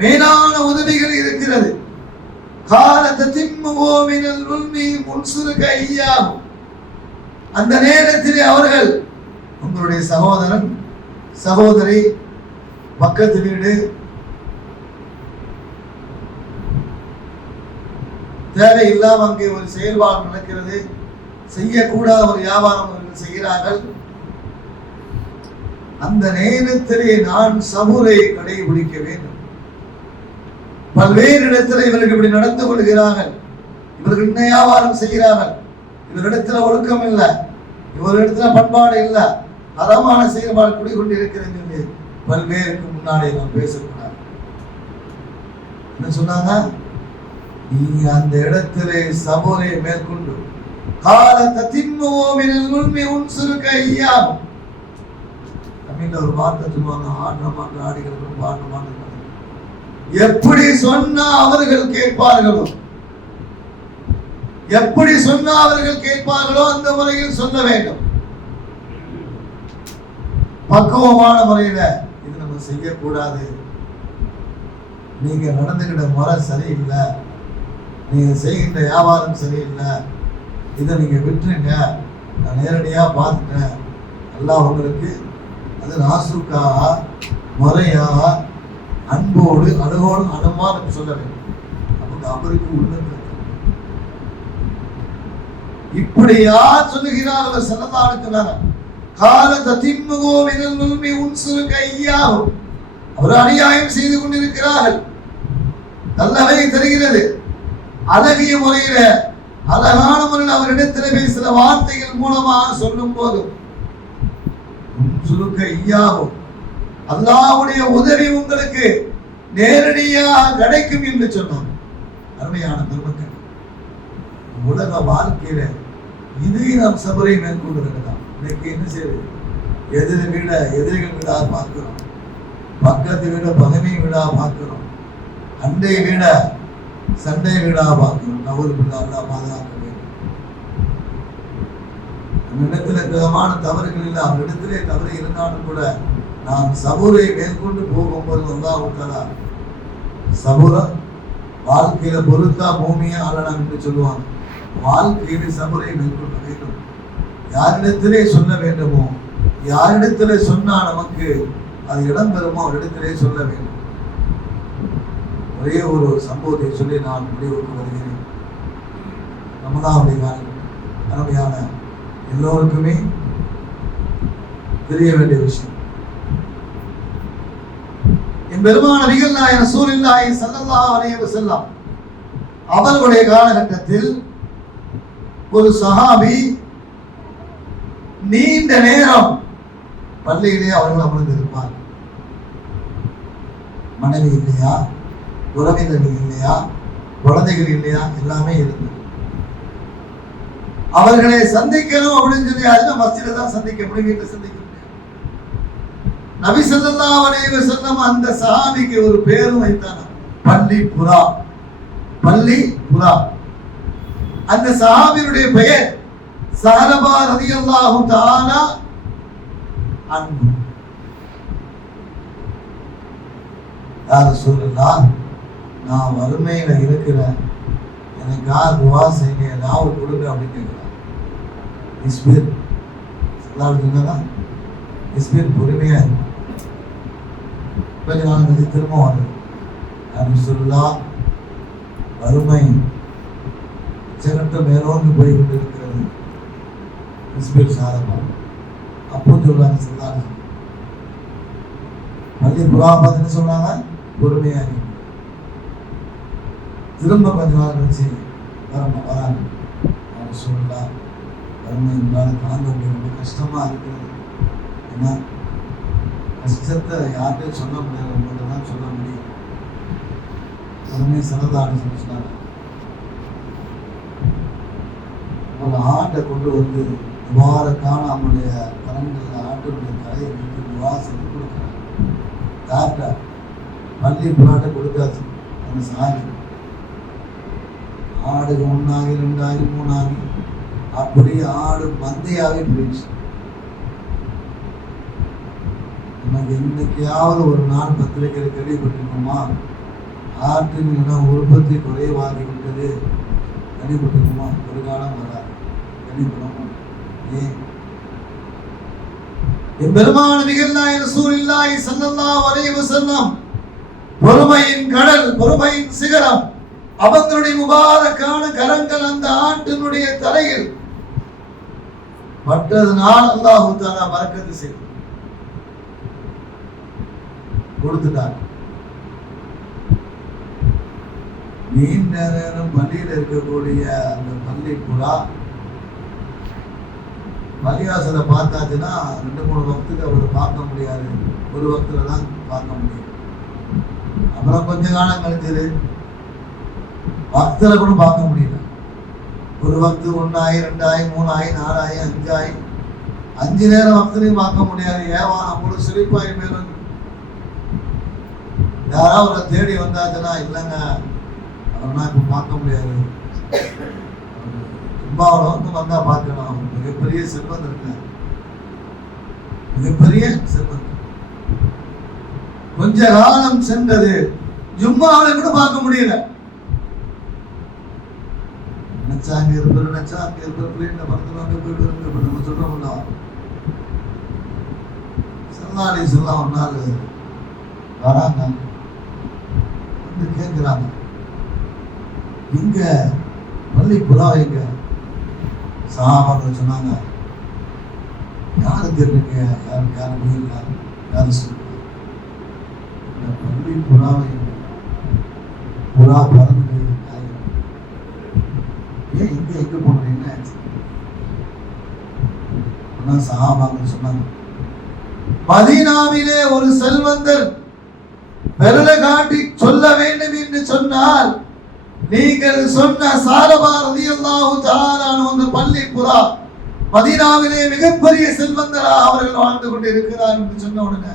மேலான உதவிகள் இருக்கிறது. அந்த நேரத்திலே அவர்கள் உங்களுடைய சகோதரன் சகோதரி பக்கத்து வீடு தேவையில்லாம அங்கே ஒரு செயல்பாடு நடக்கிறது, செய்யக்கூடாத ஒரு வியாபாரம் அவர்கள் செய்கிறார்கள். அந்த நேரத்திலே நான் சபூரை கடைபிடிக்க வேண்டும். பல்வேறு இடத்துல இவர்கள் இப்படி நடந்து கொள்கிறார்கள், இவர்கள் என்ன வியாபாரம் செய்கிறார்கள், இவரிடத்துல ஒழுக்கம் இல்லை, இவரிடத்துல பண்பாடு இல்லை, அறமான செயல்பாடு குடிக்கொண்டிருக்கிறது என்று பல்வேருக்கு முன்னாடி நாம் பேசக்கூடாது. என்ன சொன்னாங்க? நீங்க அந்த இடத்திலே சபூரை மேற்கொண்டு தமிழ்ல ஒரு வார்த்தை சொல்லுவாங்க, ஆடமாட்ட ஆடிகளுக்கும் பாடமாட்ட. எப்படி சொன்னா அவர்கள் கேட்பார்களோ, எப்படி சொன்னா அவர்கள் கேட்பார்களோ அந்த முறையில் சொல்ல வேண்டும். பக்குவமான முறையில இது நம்ம செய்யக்கூடாது, நீங்க நடந்துகிட்ட முறை சரியில்லை, நீங்க செய்கின்ற வியாபாரம் சரியில்லை, இதை நீங்க விட்டுருங்க, நான் நேரடியா பார்த்துட்டேன். எல்லாம் உங்களுக்கு அது நாசுக்காக முறையா அன்போடு அணுகோடு அனுமானம் சொல்ல வேண்டும். நமக்கு அவருக்கு உள்ள இப்படியா சொல்லுகிறார்கள். சல்லல்லாஹு அவர் அநியாயம் செய்து கொண்டிருக்கிறார்கள். நல்லவை தெரிகிறது. அழகிய முறையில அழகான முறையில் அவரிடத்தில் பேசுகிற வார்த்தைகள் மூலமாக சொல்லும் போது சுருக்க ஐயாவும் அல்லாஹ்வுடைய உதவி உங்களுக்கு நேரடியாக கிடைக்கும் என்று சொன்னார். அருமையான பெருமக்கள், உலக வாழ்க்கையில இதை நாம் சபரை மேற்கொண்டு இருக்கலாம். இன்னைக்கு என்ன செய்யுது? எதிரிகள் வீடா பார்க்கிறோம், பக்கத்து வீட பகமை வீடா பார்க்கிறோம், அண்டை வீட சண்டை வீடா பார்க்கிறோம். நவறு வீடா பாதுகாக்க வேண்டும். நம்மிடத்துல விதமான தவறுகள் இல்லை, அவரிடத்திலே தவறு இருந்தாலும் கூட நாம் சபூரை மேற்கொண்டு போகும்போது வந்தாவிட்டாலா சபூர வாழ்க்கையில பொறுத்தா பூமியை ஆளலாம் என்று சொல்லுவாங்க. வாழ்க்கையில சபூரை மேற்கொள்ள வேண்டும். யாரிடத்திலே சொல்ல வேண்டுமோ, யாரிடத்திலே சொன்னா நமக்கு அது இடம் பெறுமோ அவரிடத்திலே சொல்ல வேண்டும். ஒரே ஒரு சம்பவத்தை சொல்லி நான் முடிவுக்கு வருகிறேன். ரமலானுடைய அருமையான எல்லோருக்குமே தெரிய வேண்டிய விஷயம். என் பெருமான நபிகள் நாயகம் ரசூலுல்லாஹி ஸல்லல்லாஹு அலைஹி வஸல்லம் அவர்களுடைய காலகட்டத்தில் ஒரு சஹாபி நீண்ட நேரம் பள்ளியிலே அவர்கள் அமர்ந்திருப்பார். மனைவி இல்லையா, உறவினர்கள் இல்லையா, குழந்தைகள் இல்லையா, எல்லாமே இருக்கு. அவர்களை சந்திக்கணும் அப்படின்னு சொல்லி அதுல மஸ்ஜிதில தான் சந்திக்க முடியும், வீட்டில் சந்திக்க முடியும். நபி ஸல்லல்லாஹு அலைஹி வஸல்லம் அந்த சஹாபிக்கு ஒரு பேரும் வைத்தாங்க, பள்ளி புறா. பள்ளி புறா. அந்த சஹாபியுடைய பெயர் ஸஹலபா ரலியல்லாஹு தஆலா அன்பு. யார் சொல்லலாம், நான் வறுமையில இருக்கிறேன், எனக்கு யார் துவா செய்யுங்க, ஏதாவது கொடுங்க அப்படின்னு கேட்கிறான். இஸ்பீர் சொன்னதான் இஸ்பீர் பொறுமையா கொஞ்ச நாள் கழிச்சு திரும்ப வருது. யார் சொல்லலாம், வறுமை உச்சகட்ட மேலோங்கி போய் கொண்டு இருக்கிறது. இஸ்பீர் சாதமா அப்போ சொல்றாங்க சொல்லாங்க பள்ளி புறா பார்த்துன்னு சொன்னாங்க பொறுமையாகி. திரும்ப கொஞ்ச நாள் கழிச்சு வராங்க. அவங்க சொல்லலாம், வறுமை உங்களால் தாங்க முடியும், கஷ்டமா இருக்கிறது. ஏன்னா கஷ்டத்தை யார்கிட்டையும் சொல்ல முடியாது, உங்கள்கிட்ட தான் சொல்ல முடியும். வறுமை சிறந்தான்னு சொல்லி சொன்னாங்க. ஒரு ஆட்டை கொண்டு வந்து துவாரக்கான அவனுடைய கரங்களில் ஆட்டுடைய தலையை வைத்து துவா செய்து கொடுக்குறாங்க. யார்கிட்ட? பள்ளி புறாட்டை கொடுக்காது. அந்த சாமி ஆடு 1 ஆகி 2 ஆகி 3 ஆகி அப்படியே ஆடு மந்தையாவே போயிடுச்சு. நமக்கு இன்னைக்காவது ஒரு நாள் பத்திரிகையில் கேள்விப்பட்டிருக்கோமா, ஆட்டின் இனம் உற்பத்தி குறைவாகி விட்டது கேள்விப்பட்டிருக்கோமா? ஒரு காலம் வராது, கேள்விப்படமா? ஏன்? எம்பெருமான நிகழ்நாயக ரசூலுல்லாஹி ஸல்லல்லாஹு அலைஹி வஸல்லம் பொறுமையின் கடல், பொறுமையின் சிகரம், அவங்களுடைய முபாரக்கான கரங்கள் அந்த ஆட்டினுடைய தலையில் பட்டதனால் அல்லாஹ் தஆலா பரக்கத்து செய்து கொடுத்துட்டார். நீண்ட நேரம் பள்ளியில் இருக்கக்கூடிய அந்த பள்ளி புறா பள்ளிவாசலை பார்த்தாச்சுன்னா 2-3 வக்துக்கு அவரை பார்க்க முடியாது, ஒரு வக்துல தான் பார்க்க முடியும். அப்புறம் கொஞ்ச காலம் கழிச்சது வக்துல கூட பார்க்க முடியல. ஒரு வக்து 1 ஆகி 2 ஆகி 3 ஆகி 4 ஆகி 5 ஆகி 5 நேரம் வக்துலையும் பார்க்க முடியாது. ஏவா அவ்வளவு சிரிப்பாகி மேலும் யாராவது அவரை தேடி வந்தாச்சுன்னா இல்லைங்க அவர்னா இப்ப பார்க்க முடியாது, சும்மா அவரை வந்து வந்தா பார்க்கணும். மிகப்பெரிய செல்வம் இருக்கு, மிகப்பெரிய செல்வம். கொஞ்ச காலம் சென்றது, ஜும்மாவை கூட பார்க்க முடியல. நினைச்சா அங்க இருப்பாரு, நினைச்சா அங்க இருப்பாரு, இந்த படத்துல அங்க போயிட்டு இருக்கு நம்ம சொல்றோம்ல. சல்லாடி சொல்லலாம் ஒரு நாள் வராங்க, வந்து கேட்கிறாங்க, இங்க பள்ளி புறா எங்க? சஹாபாக்கள் சொன்னாங்க, யாரு கேட்டீங்க? யாரும் இல்லை, யாரும் சொல்லுங்க. பள்ளி புறாவை புறா பறந்து ஏன் இங்க எங்க போனீங்க? சஹாபாக்கள் சொன்னாங்க, மதீனாவிலே ஒரு செல்வந்தர் விரலை காட்டி சொல்ல வேண்டும் என்று சொன்னால் நீங்கள் சொன்ன சாலபா ரலியல்லாஹு தஆலா அந்த பள்ளி புறா மதீனாவிலே மிகப்பெரிய செல்வந்தரா அவர்கள் வாழ்ந்து கொண்டு இருக்கிறார் என்று சொன்ன உடனே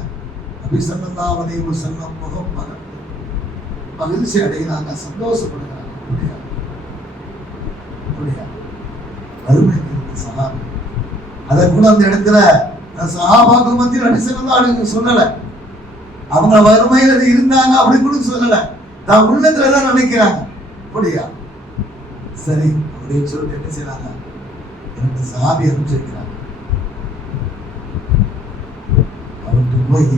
நபி ஸல்லல்லாஹு அலைஹி வஸல்லம் முகம் மகிழ்ச்சி அடைகிறாங்க, சந்தோஷப்படுகிறாங்க. சஹாபி அதை கூட அந்த இடத்துல சஹாபாக்கள் மத்தியில் நபி ஸல்லல்லாஹு அலைஹி வஸல்லம் சொல்லல, அவங்க வறுமையில இருந்தாங்க அப்படி கூட சொல்லல, தான் உள்ளத்துலதான் நினைக்கிறாங்க. அப்படியா? சரி அப்படின்னு சொல்லிட்டு என்ன செய்யறாங்க, எனக்கு சஹாபி அனுப்பிச்சிருக்கிறாங்க. அவருக்கு போய்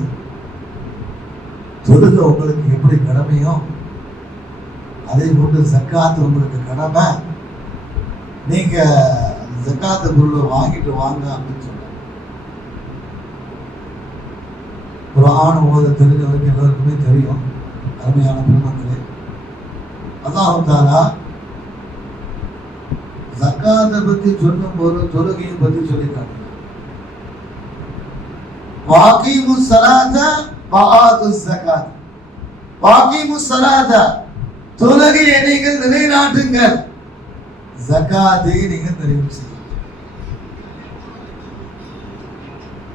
தொழுக உங்களுக்கு எப்படி கடமையோ அதே போட்டு ஜக்காத்து உங்களுக்கு கடமை, நீங்க ஜக்காத்து பொருளை வாங்கிட்டு வாங்க அப்படின்னு சொன்னாங்க. குர்ஆன் ஓத தெரிஞ்சவருக்கு எல்லாருக்குமே தெரியும். அருமையான பெருமக்களே, அல்லாஹ் தஆலா ஜக்காத்தை பத்தி சொல்லும் போது தொழுகையை பத்தி சொல்லிட்டாங்க. வாகீமுஸ் ஸலாத வஆதுஸ் ஸகாத். வாகீமுஸ் ஸலாத, தொழுகையை நீங்கள் நிலைநாட்டுங்கள், ஜகாத்தை நீங்கள் நிறைவு செய்யுங்கள்.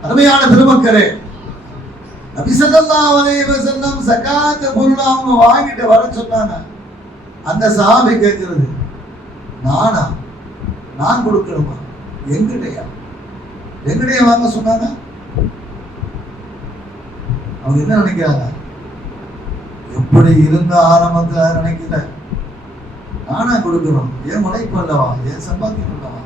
அருமையான பெருமக்களே, நபி ஸல்லல்லாஹு அலைஹி வஸல்லம் ஜகாத் பொருளை அவங்க வாங்கிட்டு வர சொன்னாங்க. அந்த சஹாபி கேட்கிறது, நானா? நான் கொடுக்கணுமா? எங்கிட்டயா? எங்கிட்டயா வாங்க சொன்னாங்க? அவங்க என்ன நினைக்கிறாங்க? எப்படி இருந்த ஆரம்பத்துல நினைக்கல, நானா கொடுக்கணும், ஏன் உழைப்பு அல்லவா, ஏன் சம்பாத்தியம் அல்லவா.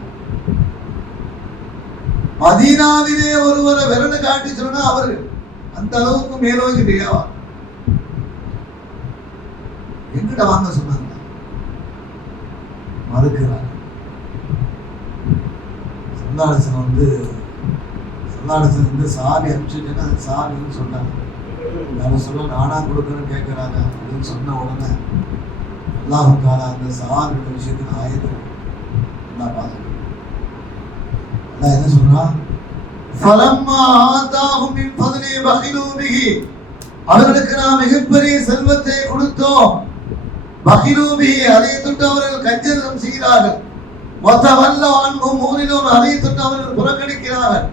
மதீனாவிலே ஒருவரை விரல காட்டி சொன்னா அவரு அந்த அளவுக்கு மேலோங்கி தெரியாவா. எங்கிட்ட வாங்க சொன்னாங்க, மறுக்கிறாங்க. சல்லாடசன் வந்து சாவி அனுப்பிச்சுட்டேன்னா அது சாவின்னு சொன்னாங்க. யாரும் சொல்ல நானா கொடுக்கணும்னு கேட்கிறாங்க அப்படின்னு சொன்ன உடனே அல்லாஹ் தஆலா அந்த சாவியோட விஷயத்துல ஆயத்து அல்லாஹ் பாருங்க. அல்லாஹ் என்ன சொல்றா, ஃபலம்மா ஆதாஹும் மின் ஃபத்லி பகிலு பிஹி, அவர்களுக்கு நாம் மிகப்பெரிய செல்வத்தை கொடுத்தோம். பகிலு பிஹி, அதை தொட்டு அவர்கள் கஞ்சத்தனம் செய்கிறார்கள். வதவல்லவ் அன்ஹும் முரிதுன், அதை தொட்டு அவர்கள் புறக்கணிக்கிறார்கள்.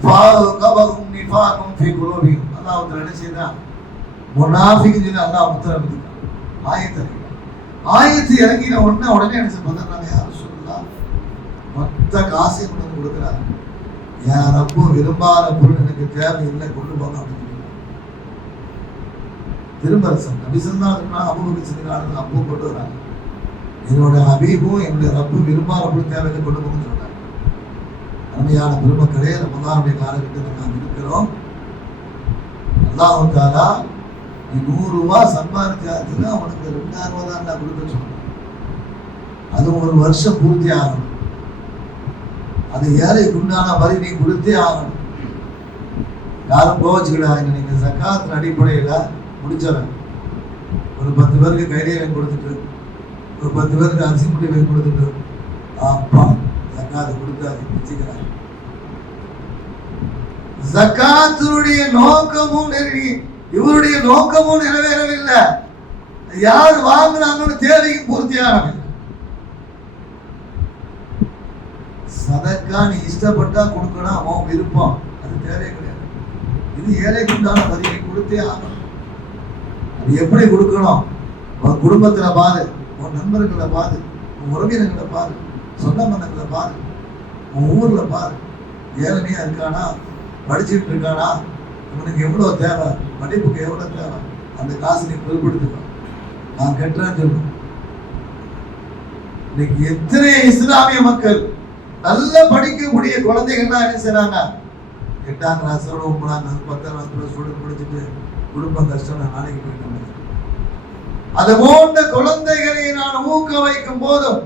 ஃபஅகபஹும் நிஃபாகும் ஃபீ குலூபிஹிம், அல்லாஹ் என்ன செய்தா, முனாஃபிக்குன்னு அல்லாஹ் உத்தரவிட்டான். ஆயத்து இறங்கின உடனே என்ன செய்வாங்க, யாரும் சொல்லலாம் மொத்த காசையும் கொண்டு கொடுக்குறாங்க. என் ரப்பு விரும்பாத பொருள் எனக்கு தேவையில்லை, கொண்டு போங்க அப்படின்னு திரும்பரசன் நபிசன்னா அபூபக்கர் சிறிகாலம் அப்பு கொண்டு வராங்க. என்னோட ஹபீபும் என்னுடைய ரப்பு விரும்பாத பொருள் தேவையில்லை, கொண்டு போங்கன்னு சொல்றாங்க. அருமையான பெருமக்களே, ரமலானுடைய காலகட்டத்தில் நாம் இருக்கிறோம். அல்லாஹ் தஆலா நீ 100 ரூபாய் சம்பாதிச்சாச்சுன்னா அவனுக்கு 2000 ரூபாய் தான் நான் கொடுக்க சொல்றேன். அது ஒரு வருஷம் பூர்த்தி ஆகணும். அது ஏழைக்கு உண்டான வரி நீ கொடுத்தே ஆகணும். யாரும் கோவச்சுக்கிடாங்க. நீங்க ஜக்காத்தின் அடிப்படையில முடிச்சிடறேன். ஒரு 10 பேருக்கு கையில கொடுத்துட்டு, ஒரு 10 பேருக்கு அரிசி முடி வாங்கி கொடுத்துட்டு, அப்பா ஜக்காத்து கொடுத்தாரு வச்சுக்கிறாங்க. ஜக்காத்துடைய நோக்கமும் இவருடைய நோக்கமும் நிறைவேறவில்லை. யார் வாங்கினாங்கன்னு தேவைக்கு பூர்த்தியாகவில்லை. சதக்கா நீ இஷ்டப்பட்டா கொடுக்கணும், அவன் விருப்பம், அது தேவை கிடையாது. இது ஏழைக்கு உண்டான வரியை கொடுத்தே ஆகணும். அது எப்படி கொடுக்கணும்? உன் குடும்பத்துல பாரு, உன் நண்பர்களை பாரு, உன் உறவினர்களை பாரு, சொந்த மன்னர்களை பாரு, உன் ஊர்ல பாரு. ஏழைமையா இருக்கானா, படிச்சுட்டு இருக்கானா, உனக்கு எவ்வளவு தேவை, படிப்புக்கு எவ்வளவு தேவை, அந்த காசு நீ பொருட்படுத்திக்கணும். நான் கெட்டேன்னு சொல்லணும். இன்னைக்கு எத்தனை இஸ்லாமிய மக்கள் நல்ல படிக்கக்கூடிய குழந்தைகள்லாம் என்ன செய்றாங்க, 8ஆம் கிளாஸோட 9ஆம் கிளாஸ் 10ஆம் கிளாஸ் ஸ்டூடெண்ட் படிச்சுட்டு குடும்பம் கஷ்டம் நாளைக்கு போயிட்டு. அது போன்ற குழந்தைகளை நான் ஊக்க வைக்கும் போதும்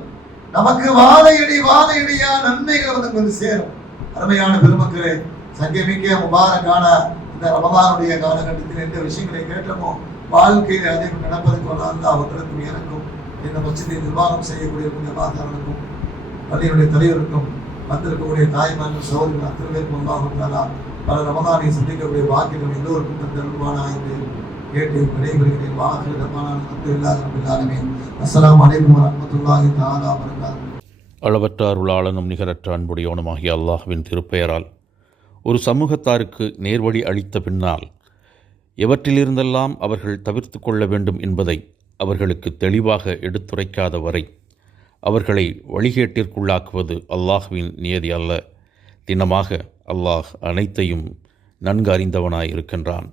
நமக்கு வாழையடியா நன்மைகள் வந்து கொஞ்சம் சேரும். அருமையான பெருமக்களே, சங்கமிக்க முபாரக்கான இந்த ரமலானுடைய காலகட்டத்தில் எந்த விஷயங்களை கேட்டோமோ வாழ்க்கையில் அதை நடப்பதற்கு அவர்களுக்கும் எனக்கும் இந்த மஸ்ஜிதை நிர்வாகம் செய்யக்கூடிய ஜமாத்தார்களுக்கும் பள்ளியினுடைய தலைவருக்கும் வந்திருக்கக்கூடிய தாய்மார்கள் சகோதரர்கள் அத்தனை பேருக்கும் அல்லாஹ் பல ரமலானை சந்திக்கக்கூடிய வாக்கியம் எல்லோருக்கும் தந்தருவானா என்று கேட்டு விடைபெறுகிறேன். வாக்கிய ரமலான் அல்ஹம்துலில்லாஹி. அஸ்ஸலாமு அலைக்கும் வரஹ்மத்துல்லாஹி தஆலா வபரகாத்துஹு. அளவற்ற அருளாளனும் நிகரற்ற அன்புடையவனுமாகிய அல்லாஹ்வின் திருப்பெயரால் ஒரு சமூகத்தாருக்கு நேர்வழி அளித்த பின்னால் எவற்றிலிருந்தெல்லாம் அவர்கள் தவிர்த்து கொள்ள வேண்டும் என்பதை அவர்களுக்கு தெளிவாக எடுத்துரைக்காத வரை அவர்களை வழிகேட்டிற்குள்ளாக்குவது அல்லாஹ்வின் நியதி அல்ல. தினமாக அல்லாஹ் அனைத்தையும் நன்கு அறிந்தவனாய் இருக்கின்றான்.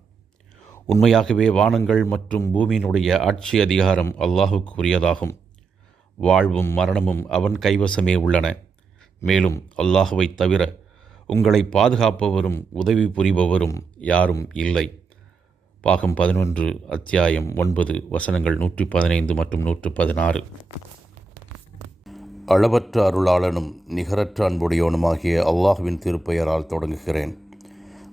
உண்மையாகவே வானங்கள் மற்றும் பூமியினுடைய ஆட்சி அதிகாரம் அல்லாஹுக்கு உரியதாகும். வாழ்வும் மரணமும் அவன் கைவசமே உள்ளன. மேலும் அல்லாஹுவை தவிர உங்களை பாதுகாப்பவரும் உதவி புரிபவரும் யாரும் இல்லை. பாகம் 11 அத்தியாயம் 9 வசனங்கள் 115 மற்றும் 116. அளவற்ற அருளாளனும் நிகரற்ற அன்புடையவனுமாகிய அல்லாஹ்வின் திருப்பெயரால் தொடங்குகிறேன்.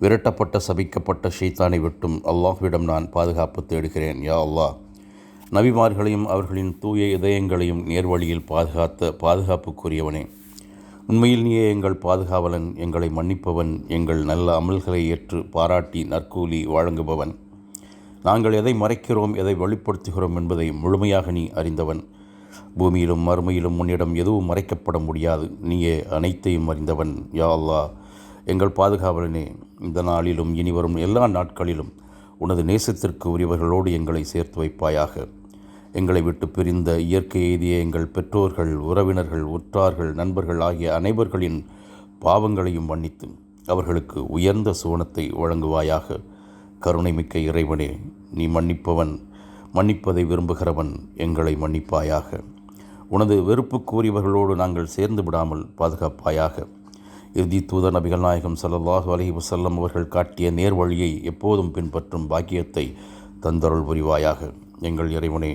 விரட்டப்பட்ட சபிக்கப்பட்ட ஷைத்தானை விட்டும் அல்லாஹ்விடம் நான் பாதுகாப்பு தேடுகிறேன். யா அல்லாஹ், நபிமார்களையும் அவர்களின் தூய இதயங்களையும் நேர்வழியில் பாதுகாத்த பாதுகாப்புக்குரியவனே, உண்மையில் நீயே எங்கள் பாதுகாவலன், எங்களை மன்னிப்பவன், எங்கள் நல்ல அமல்களை ஏற்று பாராட்டி நற்கூலி வழங்குபவன். நாங்கள் எதை மறைக்கிறோம், எதை வெளிப்படுத்துகிறோம் என்பதை முழுமையாக நீ அறிந்தவன். பூமியிலும் மறுமையிலும் உன்னிடம் எதுவும் மறைக்கப்பட முடியாது. நீயே அனைத்தையும் அறிந்தவன். யா அல்லாஹ், எங்கள் பாதுகாவலனே, இந்த நாளிலும் இனிவரும் எல்லா நாட்களிலும் உனது நேசத்திற்கு உரியவர்களோடு எங்களை சேர்த்து வைப்பாயாக. எங்களை விட்டு பிரிந்த இயற்கை எய்திய எங்கள் பெற்றோர்கள், உறவினர்கள், உற்றார்கள், நண்பர்கள் ஆகிய அனைவர்களின் பாவங்களையும் மன்னித்து அவர்களுக்கு உயர்ந்த சுவனத்தை வழங்குவாயாக. கருணைமிக்க இறைவனே, நீ மன்னிப்பவன், மன்னிப்பதை விரும்புகிறவன், எங்களை மன்னிப்பாயாக. உனது வெறுப்புக்குரியவர்களோடு நாங்கள் சேர்ந்து விடாமல் பாதுகாப்பாயாக. இறுதி தூதர் நபிகள் நாயகம் ஸல்லல்லாஹு அலைஹி வஸல்லம் அவர்கள் காட்டிய நேர்வழியை எப்போதும் பின்பற்றும் பாக்கியத்தை தந்தருள் புரிவாயாக. எங்கள் இறைவனே,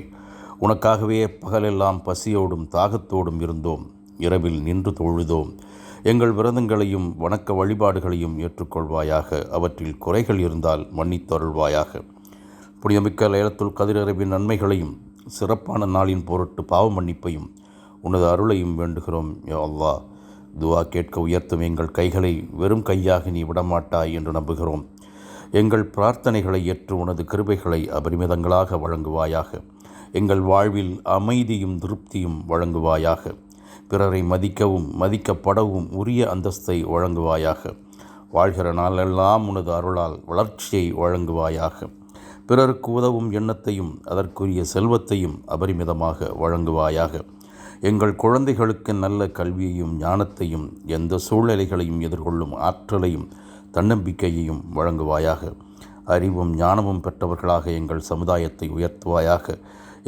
உனக்காகவே பகலெல்லாம் பசியோடும் தாகத்தோடும் இருந்தோம், இரவில் நின்று தொழுதோம். எங்கள் விரதங்களையும் வணக்க வழிபாடுகளையும் ஏற்றுக்கொள்வாயாக. அவற்றில் குறைகள் இருந்தால் மன்னித்தருள்வாயாக. புனிதமிக்க லைலத்துல் கத்ர் இரவின் நன்மைகளையும் சிறப்பான நாளின் பொருட்டு பாவ மன்னிப்பையும் உனது அருளையும் வேண்டுகிறோம். யா அல்லாஹ், துவா கேட்க உயர்த்தும் எங்கள் கைகளை வெறும் கையாக நீ விடமாட்டாய் என்று நம்புகிறோம். எங்கள் பிரார்த்தனைகளை ஏற்று உனது கிருபைகளை அபரிமிதங்களாக வழங்குவாயாக. எங்கள் வாழ்வில் அமைதியும் திருப்தியும் வழங்குவாயாக. பிறரை மதிக்கவும் மதிக்கப்படவும் உரிய அந்தஸ்தை வழங்குவாயாக. வாழ்கிற நாளெல்லாம் உனது அருளால் வளர்ச்சியை வழங்குவாயாக. பிறருக்கு உதவும் எண்ணத்தையும் அதற்குரிய செல்வத்தையும் அபரிமிதமாக வழங்குவாயாக. எங்கள் குழந்தைகளுக்கு நல்ல கல்வியையும் ஞானத்தையும் எந்த சூழ்நிலைகளையும் எதிர்கொள்ளும் ஆற்றலையும் தன்னம்பிக்கையையும் வழங்குவாயாக. அறிவும் ஞானமும் பெற்றவர்களாக எங்கள் சமுதாயத்தை உயர்த்துவாயாக.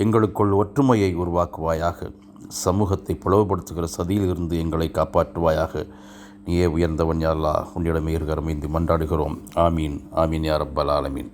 எங்களுக்குள் ஒற்றுமையை உருவாக்குவாயாக. சமூகத்தை பிளவுபடுத்துகிற சதியிலிருந்து எங்களை காப்பாற்றுவாயாக. நீயே உயர்ந்தவன் யா அல்லாஹ், உன்னிடமே இருகரமைந்து மன்றாடுகிறோம். ஆமீன் ஆமீன் யா ரப்பல் ஆலமீன்.